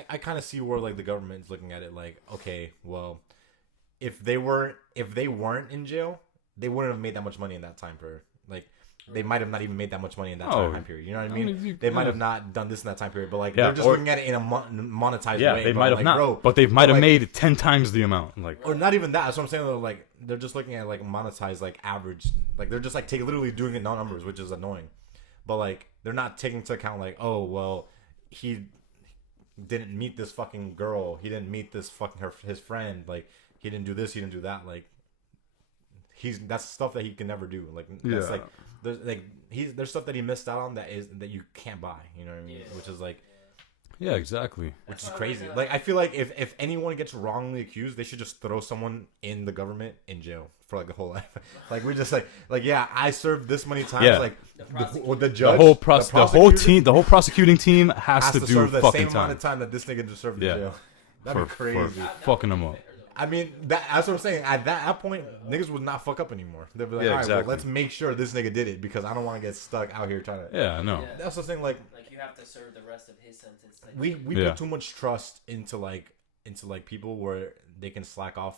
I kind of see where like the government's looking at it like, okay, well, if they weren't in jail, they wouldn't have made that much money in that time period. Like they might have not even made that much money in that Oh, time period. You know what I I mean? mean, They might yeah. have not done this in that time period, but like Yeah, they're just or- looking at it in a monetized Yeah, way. they bro. might have Like, not, bro, but they might have like- made 10 times the amount. Like, or not even that. That's what I'm saying. Though, like they're just looking at like monetized, like average. Like they're just like literally doing it numbers, which is annoying. But like they're not taking into account like, oh well, he didn't meet this fucking girl. He didn't meet this fucking his friend. Like he didn't do this. He didn't do that. Like that's stuff that he can never do. Like that's Yeah. like there's stuff that he missed out on that you can't buy. You know what I mean? Yeah. Which is like. yeah, exactly. Which is crazy. Like I feel like if anyone gets wrongly accused, they should just throw someone in the government in jail for like the whole life. Like we're just like yeah, I served this many times. Yeah. Like The the prosecutor. judge, The whole prosecutor the whole prosecuting team has to do serve the fucking same amount time of time that this nigga just served Yeah. in jail. That'd be for crazy. fucking them up. I mean, that's what I'm saying. At that point, niggas would not fuck up anymore. They'd be like, Yeah, all right, exactly. well, let's make sure this nigga did it because I don't want to get stuck out here trying to. Yeah, I know. Yeah. That's the thing. Like Like you have to serve the rest of his sentence. Like, we Yeah. put too much trust into people where they can slack off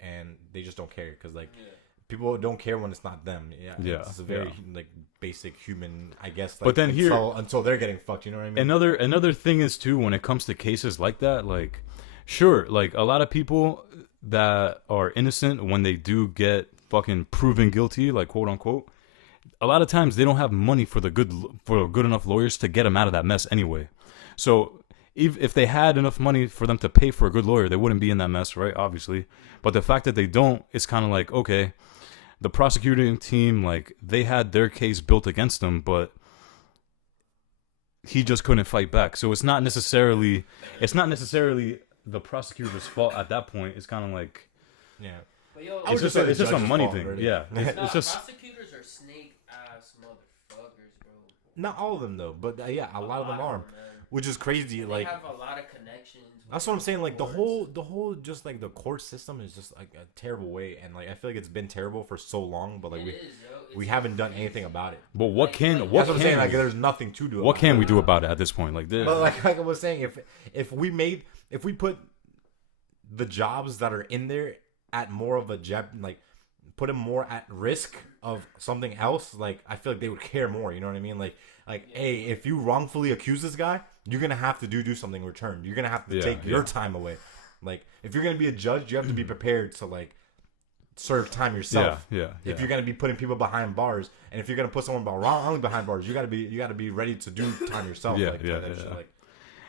and they just don't care because like. yeah. People don't care when it's not them. Yeah, Yeah, it's a very yeah. like basic human, I guess. Like, But then here- until they're getting fucked, you know what I mean? Another thing is too, when it comes to cases like that, like, sure, like a lot of people that are innocent, when they do get fucking proven guilty, like quote unquote, a lot of times they don't have money for good enough lawyers to get them out of that mess anyway. So if they had enough money for them to pay for a good lawyer, they wouldn't be in that mess, right? Obviously. But the fact that they don't, it's kind of like, okay, the prosecuting team, like, they had their case built against them, but he just couldn't fight back. So it's not necessarily the prosecutor's fault at that point. It's kind of like, yeah. But yo, I would it's just say just the a judge's money fault, thing. really. Yeah, nah, it's just prosecutors are snake ass motherfuckers, bro. Not all of them though, but yeah, a lot of them are, man. which is crazy. And Like they have a lot of connections. that's what I'm saying. Like the whole, just like the court system is just like a terrible way, and like I feel like it's been terrible for so long, but like we haven't done anything about it. But what Like- can like- what That's what I'm saying. can Like there's nothing to do. what about can it. we do about it at this point? Like this. But like I was saying, if we put the jobs that are in there at more of a like put them more at risk of something else, like I feel like they would care more. You know what I mean? Like hey, if you wrongfully accuse this guy, you're gonna have to do something in return. You're gonna have to take your time away. Like if you're gonna be a judge, you have to be prepared to like serve time yourself. Yeah. If you're gonna be putting people behind bars, and if you're gonna put someone wrongly behind bars, you gotta be ready to do time yourself. Yeah, like, that shit, like,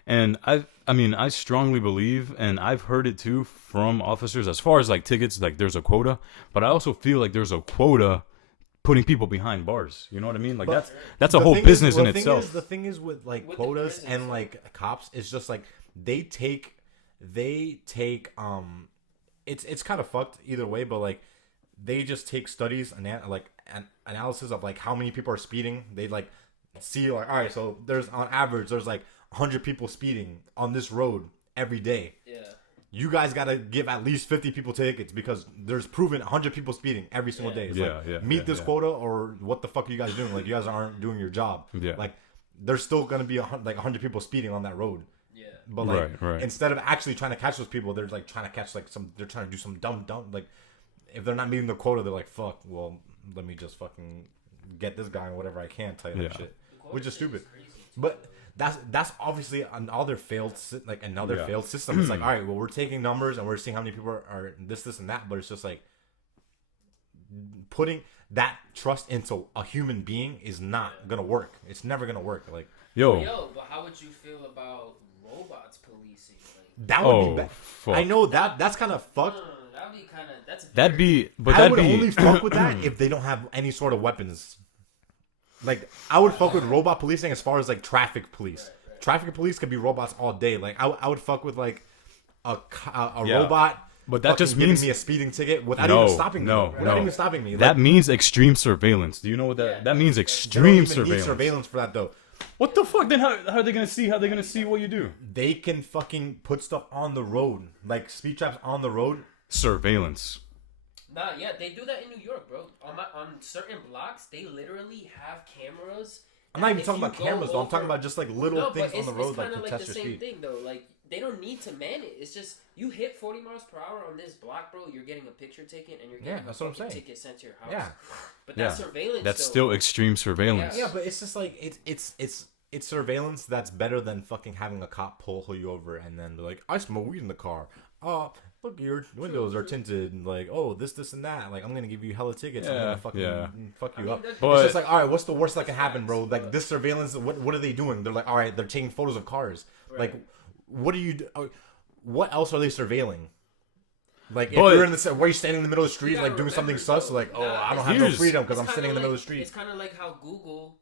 And I strongly believe, and I've heard it too from officers, as far as like tickets, like there's a quota, but I also feel like there's a quota putting people behind bars. You know what I mean? Like But that's a the whole thing business in the thing itself. is, the thing is with like With the quotas prisons, and like cops, it's just like they take it's kind of fucked either way, but like they just take studies and analysis of like how many people are speeding. They like see like, all right, so there's on average there's like 100 people speeding on this road every day. Yeah. You guys gotta give at least 50 people tickets because there's proven 100 people speeding every single day. It's meet this quota or what the fuck are you guys doing? Like you guys aren't doing your job. Yeah. Like there's still gonna be like 100 people speeding on that road. Yeah. But like Right. instead of actually trying to catch those people, they're like trying to catch like they're trying to do some dumb like if they're not meeting the quota, they're like fuck. Well, let me just fucking get this guy and whatever I can type of shit, which is stupid. But that's obviously another failed failed system. It's like, all right, well, we're taking numbers and we're seeing how many people are this and that, but it's just like putting that trust into a human being is not gonna work. It's never gonna work. Like Yo, but how would you feel about robots policing? Like, that would be bad. Fuck. I know that's kind of fucked. that'd be kind of I would only fuck with that if they don't have any sort of weapons. Like I would fuck with robot policing as far as like traffic police. Right. Traffic police could be robots all day. Like I would fuck with like a robot. But that just giving means me a speeding ticket without even stopping me. Without even stopping me. That means extreme surveillance. Do you know what that means? Extreme surveillance. Need surveillance for that though. What the fuck? Then how are they gonna see? How are they gonna see what you do? They can fucking put stuff on the road, like speed traps on the road. Surveillance. Nah, yeah, they do that in New York, bro. On certain blocks, they literally have cameras. I'm not even talking about cameras, though. I'm talking about just like little things on the road, like to test your your same speed. thing, though. Like they don't need to man it. It's just you hit 40 miles per hour on this block, bro. You're getting a picture taken, and you're getting that's a what I'm saying. ticket sent to your house. Yeah, but that's surveillance. That's though. still extreme surveillance. yeah, but it's just like it's surveillance that's better than fucking having a cop pull you over and then be like, I smell weed in the car. Look, your windows are tinted. And like, oh, this, and that. Like, I'm gonna give you hella tickets. I'm gonna fucking fuck you up. But it's just like, all right, what's the worst that can happen, bro? Like this surveillance. What are they doing? They're like, all right, they're taking photos of cars. Right. Like, what are you? What else are they surveilling? Like, if But- you're in the where you standing in the middle of the street, like doing something sus, like, oh, I don't have no Here's- freedom because I'm It's sitting in the kinda middle of the street. It's kind of like how Google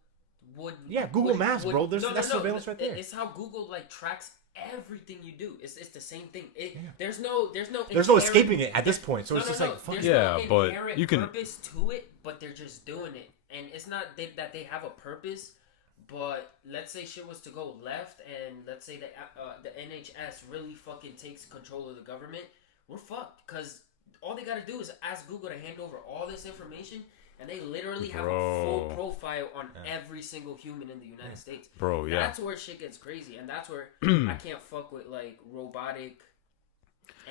would. Yeah, Google Maps, bro. That's surveillance right there. It's how Google like tracks everything you do. It's the same thing. There's no inherent- escaping it at this point. So it's just like, fuck There's Yeah, no but inherent you can- purpose to it, but they're just doing it, and it's not that they have a purpose. But let's say shit was to go left, and let's say that the NHS really fucking takes control of the government, we're fucked. Because all they gotta do is ask Google to hand over all this information, and they literally have a full profile on every single human in the United States. Bro, yeah. That's where shit gets crazy, and that's where I can't fuck with like robotic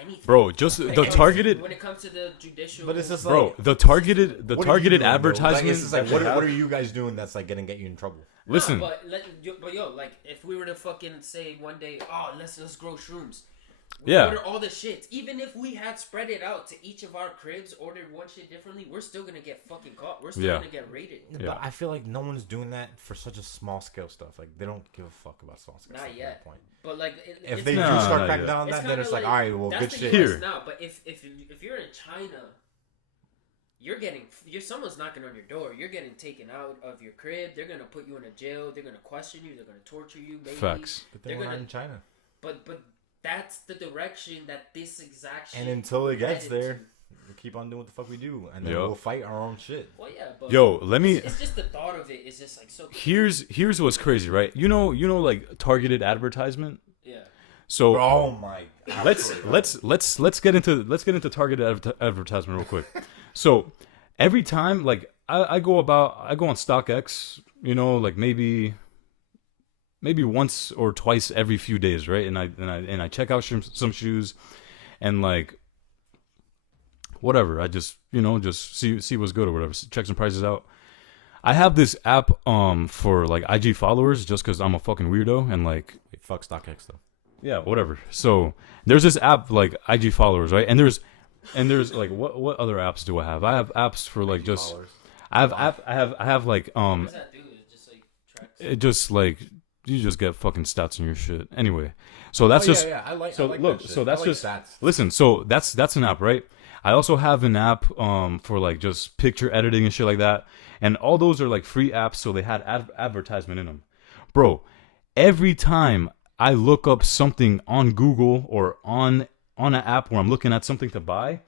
anything. Bro, just the targeted. When it comes to the judicial, but it's just Bro, like, the targeted what are you doing, bro? advertisement. Like, it's just like, that what you have- are you guys doing that's like gonna get you in trouble? Listen, but yo, like if we were to fucking say one day, oh, let's grow shrooms. We Yeah. order all the shit. Even if we had spread it out to each of our cribs, ordered one shit differently, we're still gonna get fucking caught. We're still gonna get raided. Yeah. But I feel like no one's doing that for such a small scale stuff. Like they don't give a fuck about small scale Not stuff yet. at that point. But like, If they do No, start not cracking yet. down on that, then it's like, all right, well, that's good the shit. US Here. now. But if you're in China, someone's knocking on your door. You're getting taken out of your crib. They're gonna put you in a jail. They're gonna question you. They're gonna torture you. Maybe. Facts. But then we're not in China. But that's the direction that this exact shit And until it gets headed there, to. keep on doing what the fuck we do, and then Yo. we'll fight our own shit. Well, yeah, but Yo, let me. it's just the thought of it is just like so. Here's what's crazy, right? You know, like targeted advertisement. Yeah. So Oh my. let's get into targeted advertisement real quick. So every time, like I go on StockX, you know, like maybe once or twice every few days, right? And I check out some shoes, and like whatever. I just see what's good or whatever. Check some prices out. I have this app for like IG followers just because I'm a fucking weirdo and like Fuck StockX though. yeah, whatever. So there's this app like IG followers, right? And there's like what other apps do I have? I have apps for like just Followers. I have like What does that do? It just like tracks. it just like you just get fucking stats in your shit. Anyway, so that's just yeah. I like. so I like look, that shit. so that's I like just stats. listen. So that's an app, right? I also have an app for like just picture editing and shit like that, and all those are like free apps. So they had advertisement in them, bro. Every time I look up something on Google or on an app where I'm looking at something to buy,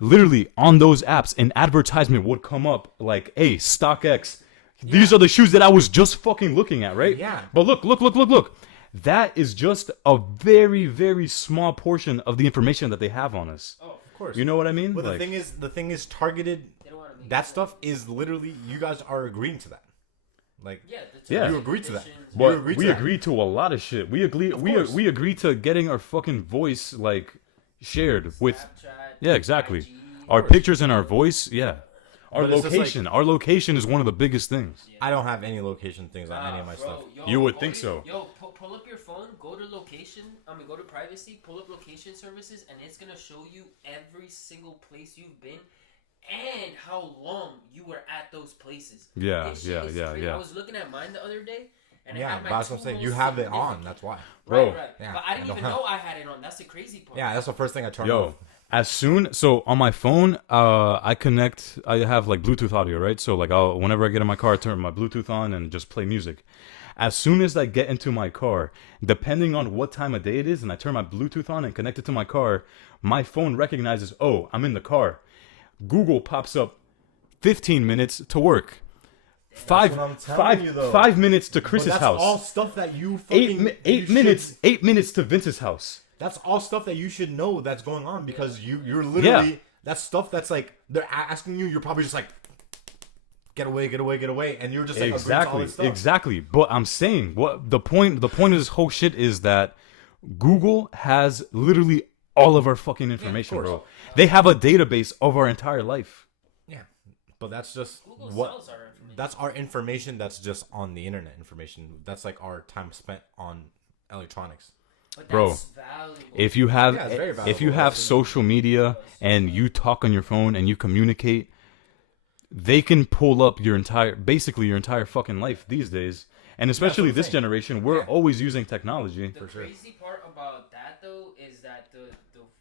literally on those apps, an advertisement would come up like, "Hey, StockX, these are the shoes that I was just fucking looking at, right?" Yeah. But look. That is just a very, very small portion of the information that they have on us. Oh, Of course. You know what I mean? But Like, the thing is targeted. they don't want to make That stuff is literally you guys are agreeing to that. Like Yeah. Yeah. You agreed to that. conditions, You but agree to we that. agreed to a lot of shit. We course. agree to getting our fucking voice like shared with. Snapchat, Yeah, exactly. IG, Our pictures and our voice, yeah. Our But it's just location. Our location is one of the biggest things. I don't have any location things on any of my bro, stuff. yo, You would go think to- so. Yo, pull up your phone, go to location. Go to privacy, pull up location services, and it's gonna show you every single place you've been and how long you were at those places. Yeah, This shit yeah, is yeah, crazy. yeah. I was looking at mine the other day, and it Yeah, had my but that's two what I'm saying. most You have it on. significant- That's why. Bro. Right. Yeah, But I didn't I don't even have- know I had it on. That's the crazy part. Yeah, that's the first thing I turn Yo, off. so on my phone, I have like Bluetooth audio, right? So like whenever I get in my car, I turn my Bluetooth on and just play music. As soon as I get into my car, depending on what time of day it is, and I turn my Bluetooth on and connect it to my car, my phone recognizes, oh, I'm in the car. Google pops up 15 minutes to work. what I'm telling you, though. 5 minutes to But Chris's that's house. all stuff that you fucking 8 you minutes. should- 8 minutes to Vince's house. That's all stuff that you should know that's going on because you're literally Yeah. that's stuff that's like they're asking you. You're probably just like get away, and you're just like agreeing to all this stuff. Exactly. But I'm saying what the point of this whole shit is that Google has literally all of our fucking information, course. bro. They have a database of our entire life. Yeah, but that's just Google what sells our information. that's our information. That's just on the internet information. That's like our time spent on electronics. But Bro, that's valuable. If you have Yeah, it's very if you valuable. have social media and you talk on your phone and you communicate, they can pull up your entire fucking life these days. And especially I'm this saying. generation, we're Yeah. always using technology. The sure. crazy part about that though is that the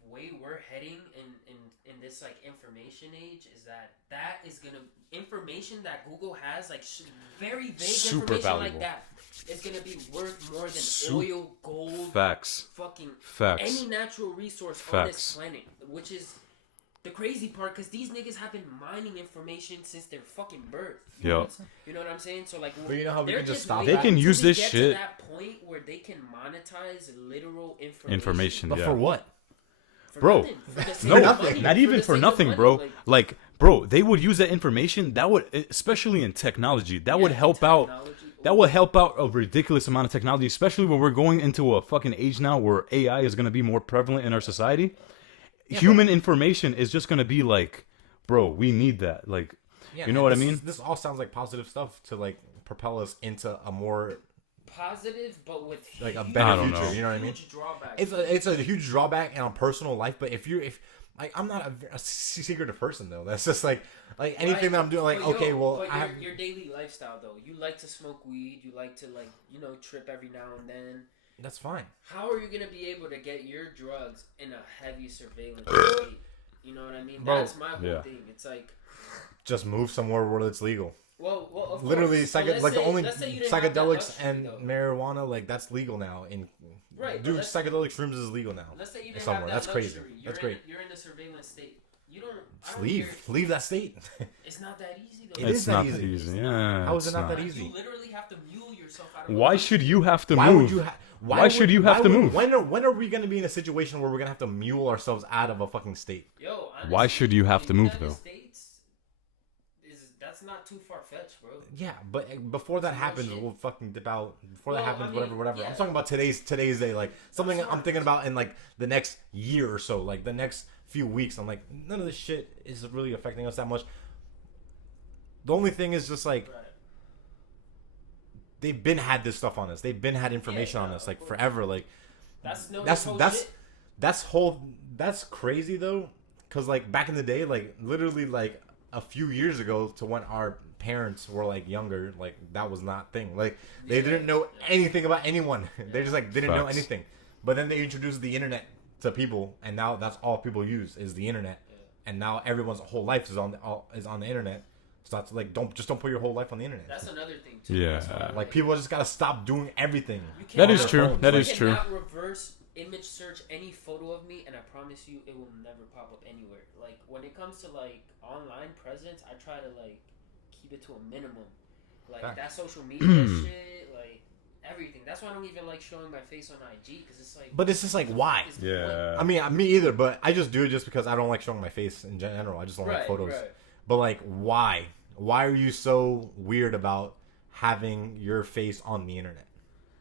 way we're heading in this like information age is that is gonna information that Google has like very vague Super information valuable. like that is gonna be worth more than Su- oil, gold, Facts. fucking Facts. any natural resource on this Facts. planet, which is the crazy part because these niggas have been mining information since their fucking birth. You know Yup. you know what I'm saying? So like, But you know how we they're can just stop waiting They can till use we this get shit- to that point where they can monetize literal Information, But yeah. for what? For Bro, nothing. For the sake No, of nothing. money. not even the for sake of nothing, money, bro. like, Like, bro, they would use that information. That would, especially in technology, that would yeah, help out. technology. That will help out a ridiculous amount of technology, especially when we're going into a fucking age now where AI is going to be more prevalent in our society. Human information is just going to be like, bro, we need that. Like, Yeah, you know what I this mean? is- This all sounds like positive stuff to like propel us into a more Positive, but with like a I better don't future. know. You know what I mean? huge drawbacks. It's a huge drawback in our personal life. But if like I'm not a secretive person though. That's just like anything Right. that I'm doing. Like But okay, yo, well but I have your daily lifestyle though. You like to smoke weed. You like to like trip every now and then. that's fine. How are you gonna be able to get your drugs in a heavy surveillance state? You know what I mean? Bro, That's my whole yeah. thing. It's like, Just move somewhere where it's legal. well, of Literally, course. So let's like the say- only let's say you didn't have that psychedelics luxury, and though. marijuana, like that's legal now. In Right, but dude, let's- psychedelic shrooms is legal now. Let's say you didn't somewhere. have that That's crazy. luxury. That's great. You're in a surveillance state. You Just leave that state. It's not that easy though. It's not that easy. Yeah. How is it not that easy? You literally have to mule yourself out of. Why should you have to Why move? would you? Why should you have to move? When are we gonna be in a situation where we're gonna have to mule ourselves out of a fucking state? Yo, honestly, Why should you have to move United though? States that's not too far fetched, bro. Yeah, but before that happens, we'll fucking dip out. Before that happens, whatever. Yeah. I'm talking about today's day, like something I'm thinking about in like the next year or so, like the next few weeks. I'm like, none of this shit is really affecting us that much. The only thing is just like they've been had this stuff on us. They've been had information on us like forever. Like that's crazy though, because like back in the day, like literally like a few years ago to when our parents were like younger, like that was not thing. Like they didn't know anything about anyone. They just like didn't know anything. But then they introduced the internet to people, and now that's all people use is the internet. And now everyone's whole life is on the internet. So that's like don't put your whole life on the internet. That's another thing too. Yeah. Like people just gotta stop doing everything. That is true. That is true. You cannot reverse image search any photo of me, and I promise you, it will never pop up anywhere. Like when it comes to like online presence, I try to like keep it to a minimum. Like that social media shit, like everything. That's why I don't even like showing my face on IG because it's like. But it's just like why? Yeah. I mean, me either. But I just do it just because I don't like showing my face in general. I just don't like photos. Right. But like, why? Why are you so weird about having your face on the internet?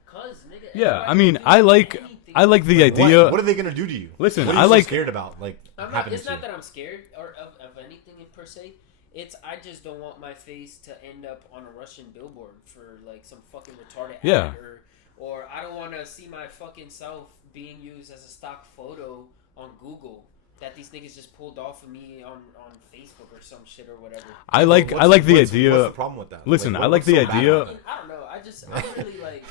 Cause nigga. Yeah, I mean, I like the idea. What are they gonna do to you? Listen, what are you I like scared about like happening it's to not you? that I'm scared or of anything per se. It's I just don't want my face to end up on a Russian billboard for like some fucking retarded ad or I don't want to see my fucking self being used as a stock photo on Google that these niggas just pulled off of me on Facebook or some shit or whatever. I like the idea. What's the problem with that? Listen, like, I like the idea. I don't know. I really like.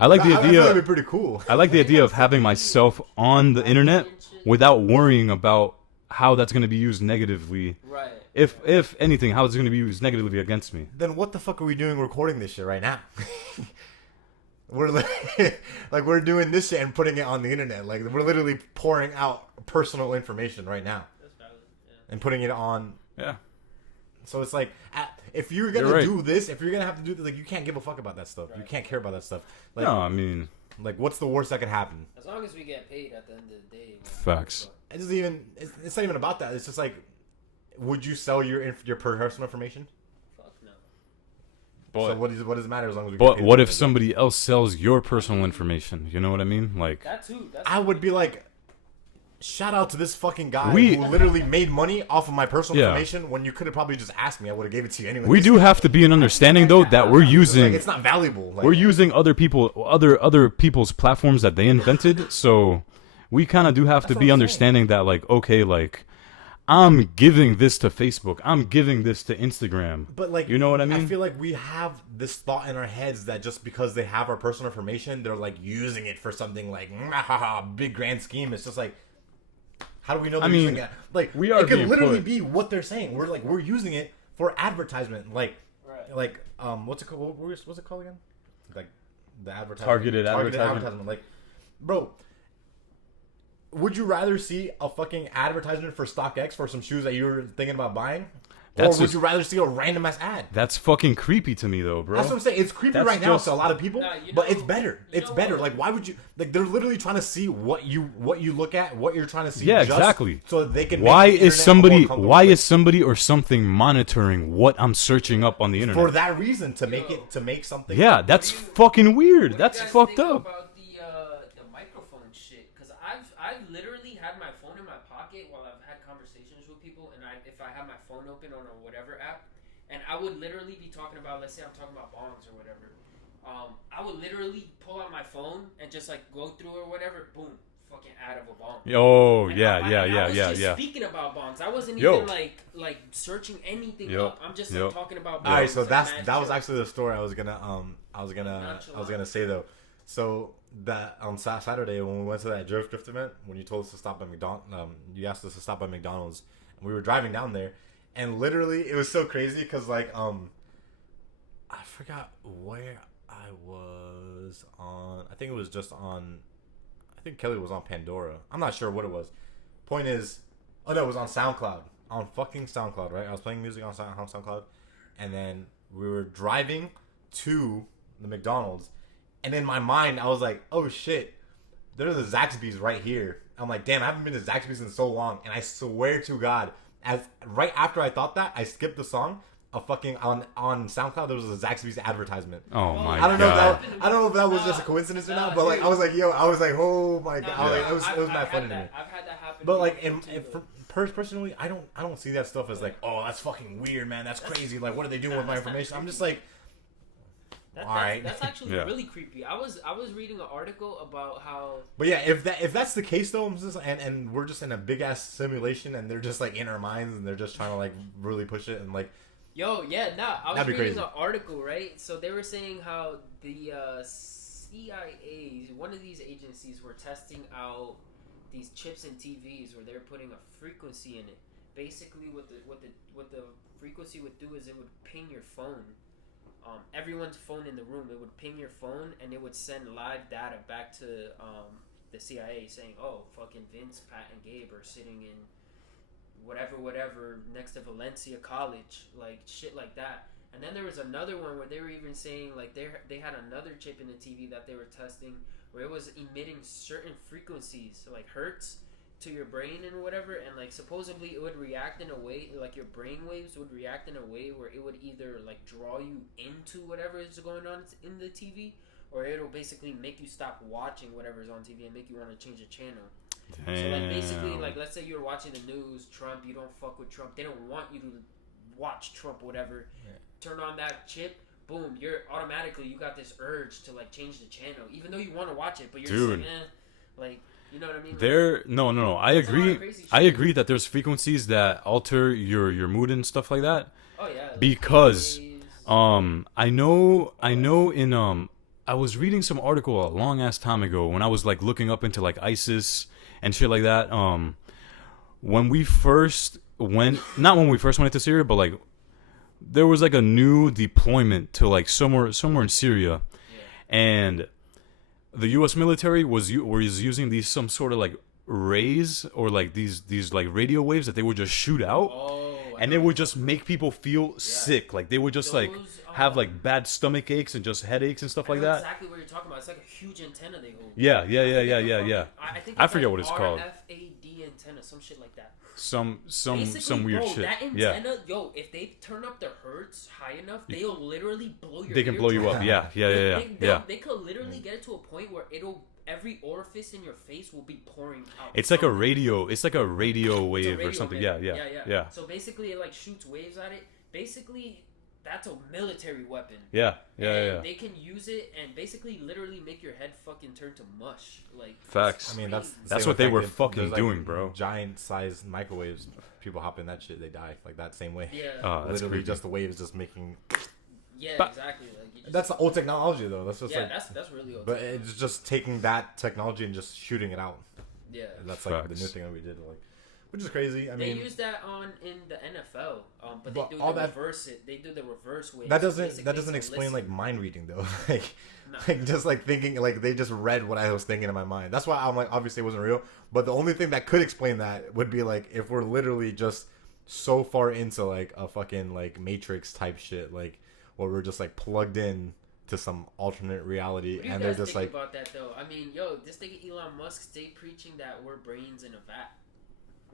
I like the I idea. that'd be pretty cool. I like the idea of having myself on the internet without worrying about how that's going to be used negatively. Right. If anything, how it's going to be used negatively against me. Then what the fuck are we doing recording this shit right now? We're we're doing this shit and putting it on the internet. Like we're literally pouring out personal information right now. That's valid. Yeah. And putting it on. Yeah. So it's like, if you're gonna do this, if you're gonna have to do this, like you can't give a fuck about that stuff. Right. You can't care about that stuff. Like, No, I mean, like what's the worst that could happen? As long as we get paid at the end of the day. Facts. It doesn't even. It's not even about that. It's just like, would you sell your personal information? Fuck no. So what does it matter as long as we? But what if somebody else sells your personal information? You know what I mean? Like That too. I would be like, shout out to this fucking guy who literally made money off of my personal information when you could have probably just asked me. I would have gave it to you anyway. We do have to be an understanding though that we're using. It's not valuable. Like, We're using other people's platforms that they invented, so we kind of do have to be understanding that, like, okay, like, I'm giving this to Facebook, I'm giving this to Instagram, But like, you know what I mean? I feel like we have this thought in our heads that just because they have our personal information, they're like using it for something like big grand scheme. It's just like, how do we know they're using it? Like, we are it could being literally put- be what they're saying. We're using it for advertisement. Like, Right. what's it called? What's it called again? Like the advertisement. Targeted advertisement. Like, bro, would you rather see a fucking advertisement for StockX for some shoes that you were thinking about buying? That's or would just- you rather see a random ass ad? That's fucking creepy to me, though, bro. That's what I'm saying. It's creepy That's right now just- to a lot of people, Nah, but it's better. you It's know better. what? Like, why would you? Like, they're literally trying to see what you look at, what you're trying to see. Yeah, just exactly. So that they can. Why make the is internet somebody? more comfortable Why with. is somebody or something monitoring what I'm searching up on the internet? for that reason to make something? Yeah, that's fucking weird. What That's do you guys fucked think up. about the microphone shit? Because I've literally had my phone in my pocket while I've had conversations with people, and if I have my phone open on a whatever app, and I would literally be talking about, let's say I'm talking about bongs or whatever, I would literally pull out my phone and just like go through or whatever, boom, fucking ad of a bong. Oh, And yeah, I yeah, was yeah, just yeah. speaking about bongs. I wasn't Yo. even like searching anything Yo. up. I'm just Yo. like talking about bongs. All right, so and that mad was chill. actually the story I was gonna say though. So that on Saturday when we went to that drift event, when you told us to stop at McDonald's, you asked us to stop at McDonald's, and we were driving down there, and literally it was so crazy because like I forgot where I was on. I think it was just on. I think Kelly was on Pandora. I'm not sure what it was. Point is, oh no, it was on SoundCloud. on fucking SoundCloud, right? I was playing music on SoundCloud, and then we were driving to the McDonald's, and in my mind, I was like, "Oh shit, there's a Zaxby's right here." I'm like, "Damn, I haven't been to Zaxby's in so long," and I swear to God, as right after I thought that, I skipped the song. A fucking on SoundCloud, there was a Zaxby's advertisement. Oh my I don't know god! I don't know if that was just a coincidence or not, but like I was like, "Yo," I was like, "Oh my god!" Like, it was mad funny to me. I've had that happen. But like, personally, I don't see that stuff as like, oh, that's fucking weird, man. That's crazy. Like, what are they doing with my information? I'm just like, all right. That's actually really creepy. I was reading an article about how. But yeah, if that's the case though, and we're just in a big ass simulation, and they're just like in our minds, and they're just trying to like really push it, and like. Yo, yeah, I was reading crazy. an article, right? So they were saying how the CIA, one of these agencies, were testing out these chips in TVs where they're putting a frequency in it. Basically, what the frequency would do is it would ping your phone. Everyone's phone in the room, it would ping your phone, and it would send live data back to the CIA saying, "Oh, fucking Vince, Pat, and Gabe are sitting in whatever next to Valencia College," like shit like that. And then there was another one where they were even saying like they had another chip in the TV that they were testing where it was emitting certain frequencies, like hertz, to your brain and whatever, and like supposedly it would react in a way, like your brain waves would react in a way where it would either like draw you into whatever is going on in the TV, or it'll basically make you stop watching whatever's on TV and make you want to change the channel. Damn. So like basically, like let's say you're watching the news, Trump, you don't fuck with Trump, they don't want you to watch Trump, whatever. Turn on that chip, boom, you're automatically, you got this urge to like change the channel, even though you want to watch it, but you're just like, like, you know what I mean? No. I agree. I agree that there's frequencies that alter your mood and stuff like that. Oh yeah. Like because I know in I was reading some article a long ass time ago when I was like looking up into like ISIS and shit like that. When we first went, not when we first went into Syria, but like there was like a new deployment to like somewhere in Syria, and the U.S. military was using these some sort of like rays or like these like radio waves that they would just shoot out, and it would just make people feel sick. Like they would just like have like bad stomach aches and just headaches and stuff like that. Exactly what you're talking about. It's like a huge antenna they hold. Yeah. I think I forget what it's called. RFAD antenna, some shit like that. Some weird shit. That antenna, if they turn up the hertz high enough, they'll literally blow your. They can blow you up. Yeah. They could literally get it to a point where every orifice in your face will be pouring out. It's like a radio. It's like a radio wave or something. Wave. Yeah. So basically, it like shoots waves at it. Basically, that's a military weapon. Yeah. They can use it and basically literally make your head fucking turn to mush. Like facts. I mean, that's what they were fucking doing, bro. Giant sized microwaves. People hop in that shit, they die like that same way. Yeah. Literally, creepy. just the waves just making. Yeah, exactly. Like that's the old technology, though. That's just that's really old. But it's just taking that technology and just shooting it out. Yeah. That's like the new thing that we did, like, which is crazy. I mean, they use that in the NFL, but they do reverse it. They do the reverse way. That doesn't explain like mind reading though. Like just like thinking, like they just read what I was thinking in my mind. That's why I'm like, obviously it wasn't real. But the only thing that could explain that would be like if we're literally just so far into like a fucking like Matrix type shit, like where we're just like plugged in to some alternate reality, and they're just like. What do you guys think about that though? I mean, this nigga Elon Musk stay preaching that we're brains in a vat.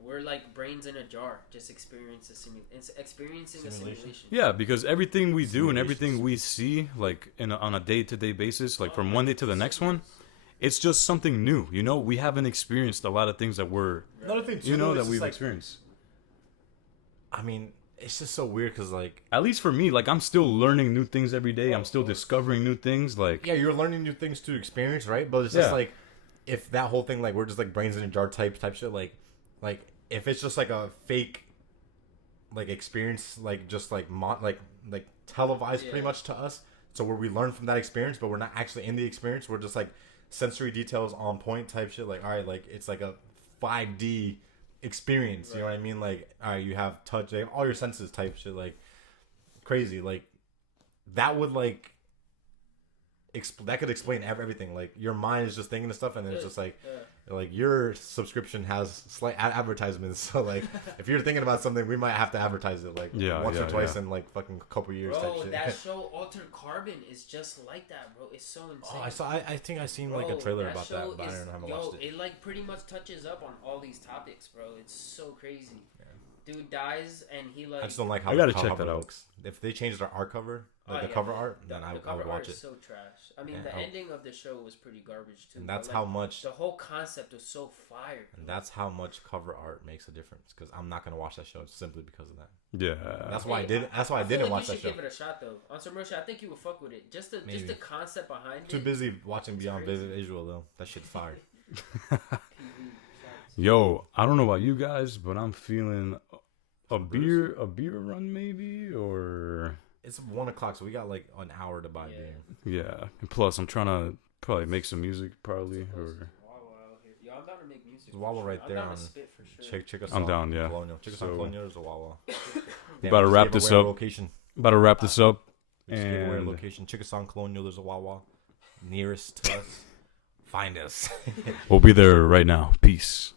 We're like brains in a jar, just experiencing a simulation. Yeah, because everything we do and everything we see, like on a day-to-day basis, like from one day to the next one, it's just something new. You know, we haven't experienced a lot of things that we're, another thing too, you know, that we've experienced. I mean, it's just so weird because, like, at least for me, like I'm still learning new things every day. I'm still discovering new things. Like, yeah, you're learning new things to experience, right? But it's just like, if that whole thing, like, we're just like brains in a jar type shit, like if it's just like a fake like experience, like just like like televised pretty much to us, so where we learn from that experience but we're not actually in the experience, we're just like sensory details on point type shit, like all right, like it's like a 5D experience, you know what I mean, like all right, you have touch, like, all your senses type shit, like crazy, like that would like that could explain everything, like your mind is just thinking of stuff and then it's just like Like your subscription has slight advertisements, so like if you're thinking about something, we might have to advertise it like once or twice in like fucking couple years. Bro, type shit. that show Altered Carbon is just like that, bro. It's so insane. I think I seen like a trailer about that, but I haven't watched it. It like pretty much touches up on all these topics, bro. It's so crazy. Dude dies and he like. I just don't like how I gotta how check cover that out. looks. If they changed our art cover, the cover art, then I would watch it. So trash. I mean, the ending of the show was pretty garbage too. And that's how much the whole concept was so fire. And that's how much cover art makes a difference. Because I'm not gonna watch that show simply because of that. Yeah. That's why I didn't. That's why I didn't watch that show. You should give it a shot though. On some real shit, I think you would fuck with it. Just the concept behind it. Too busy watching Beyond Visual though. That shit's fire. Yo, I don't know about you guys, but I'm feeling a beer run maybe, or it's 1 o'clock, so we got like an hour to buy beer. Yeah, and plus I'm trying to probably make some music, probably, or. Yo, I'm down to make music. There's Wawa right there on. Check us out. I'm down, yeah. Colonial. Check us out. Colonial. There's a Wawa. About to wrap this up. Location. About to wrap this up. Just give away our location. Check us out on Colonial. There's a Wawa nearest to us. Find us. We'll be there right now. Peace.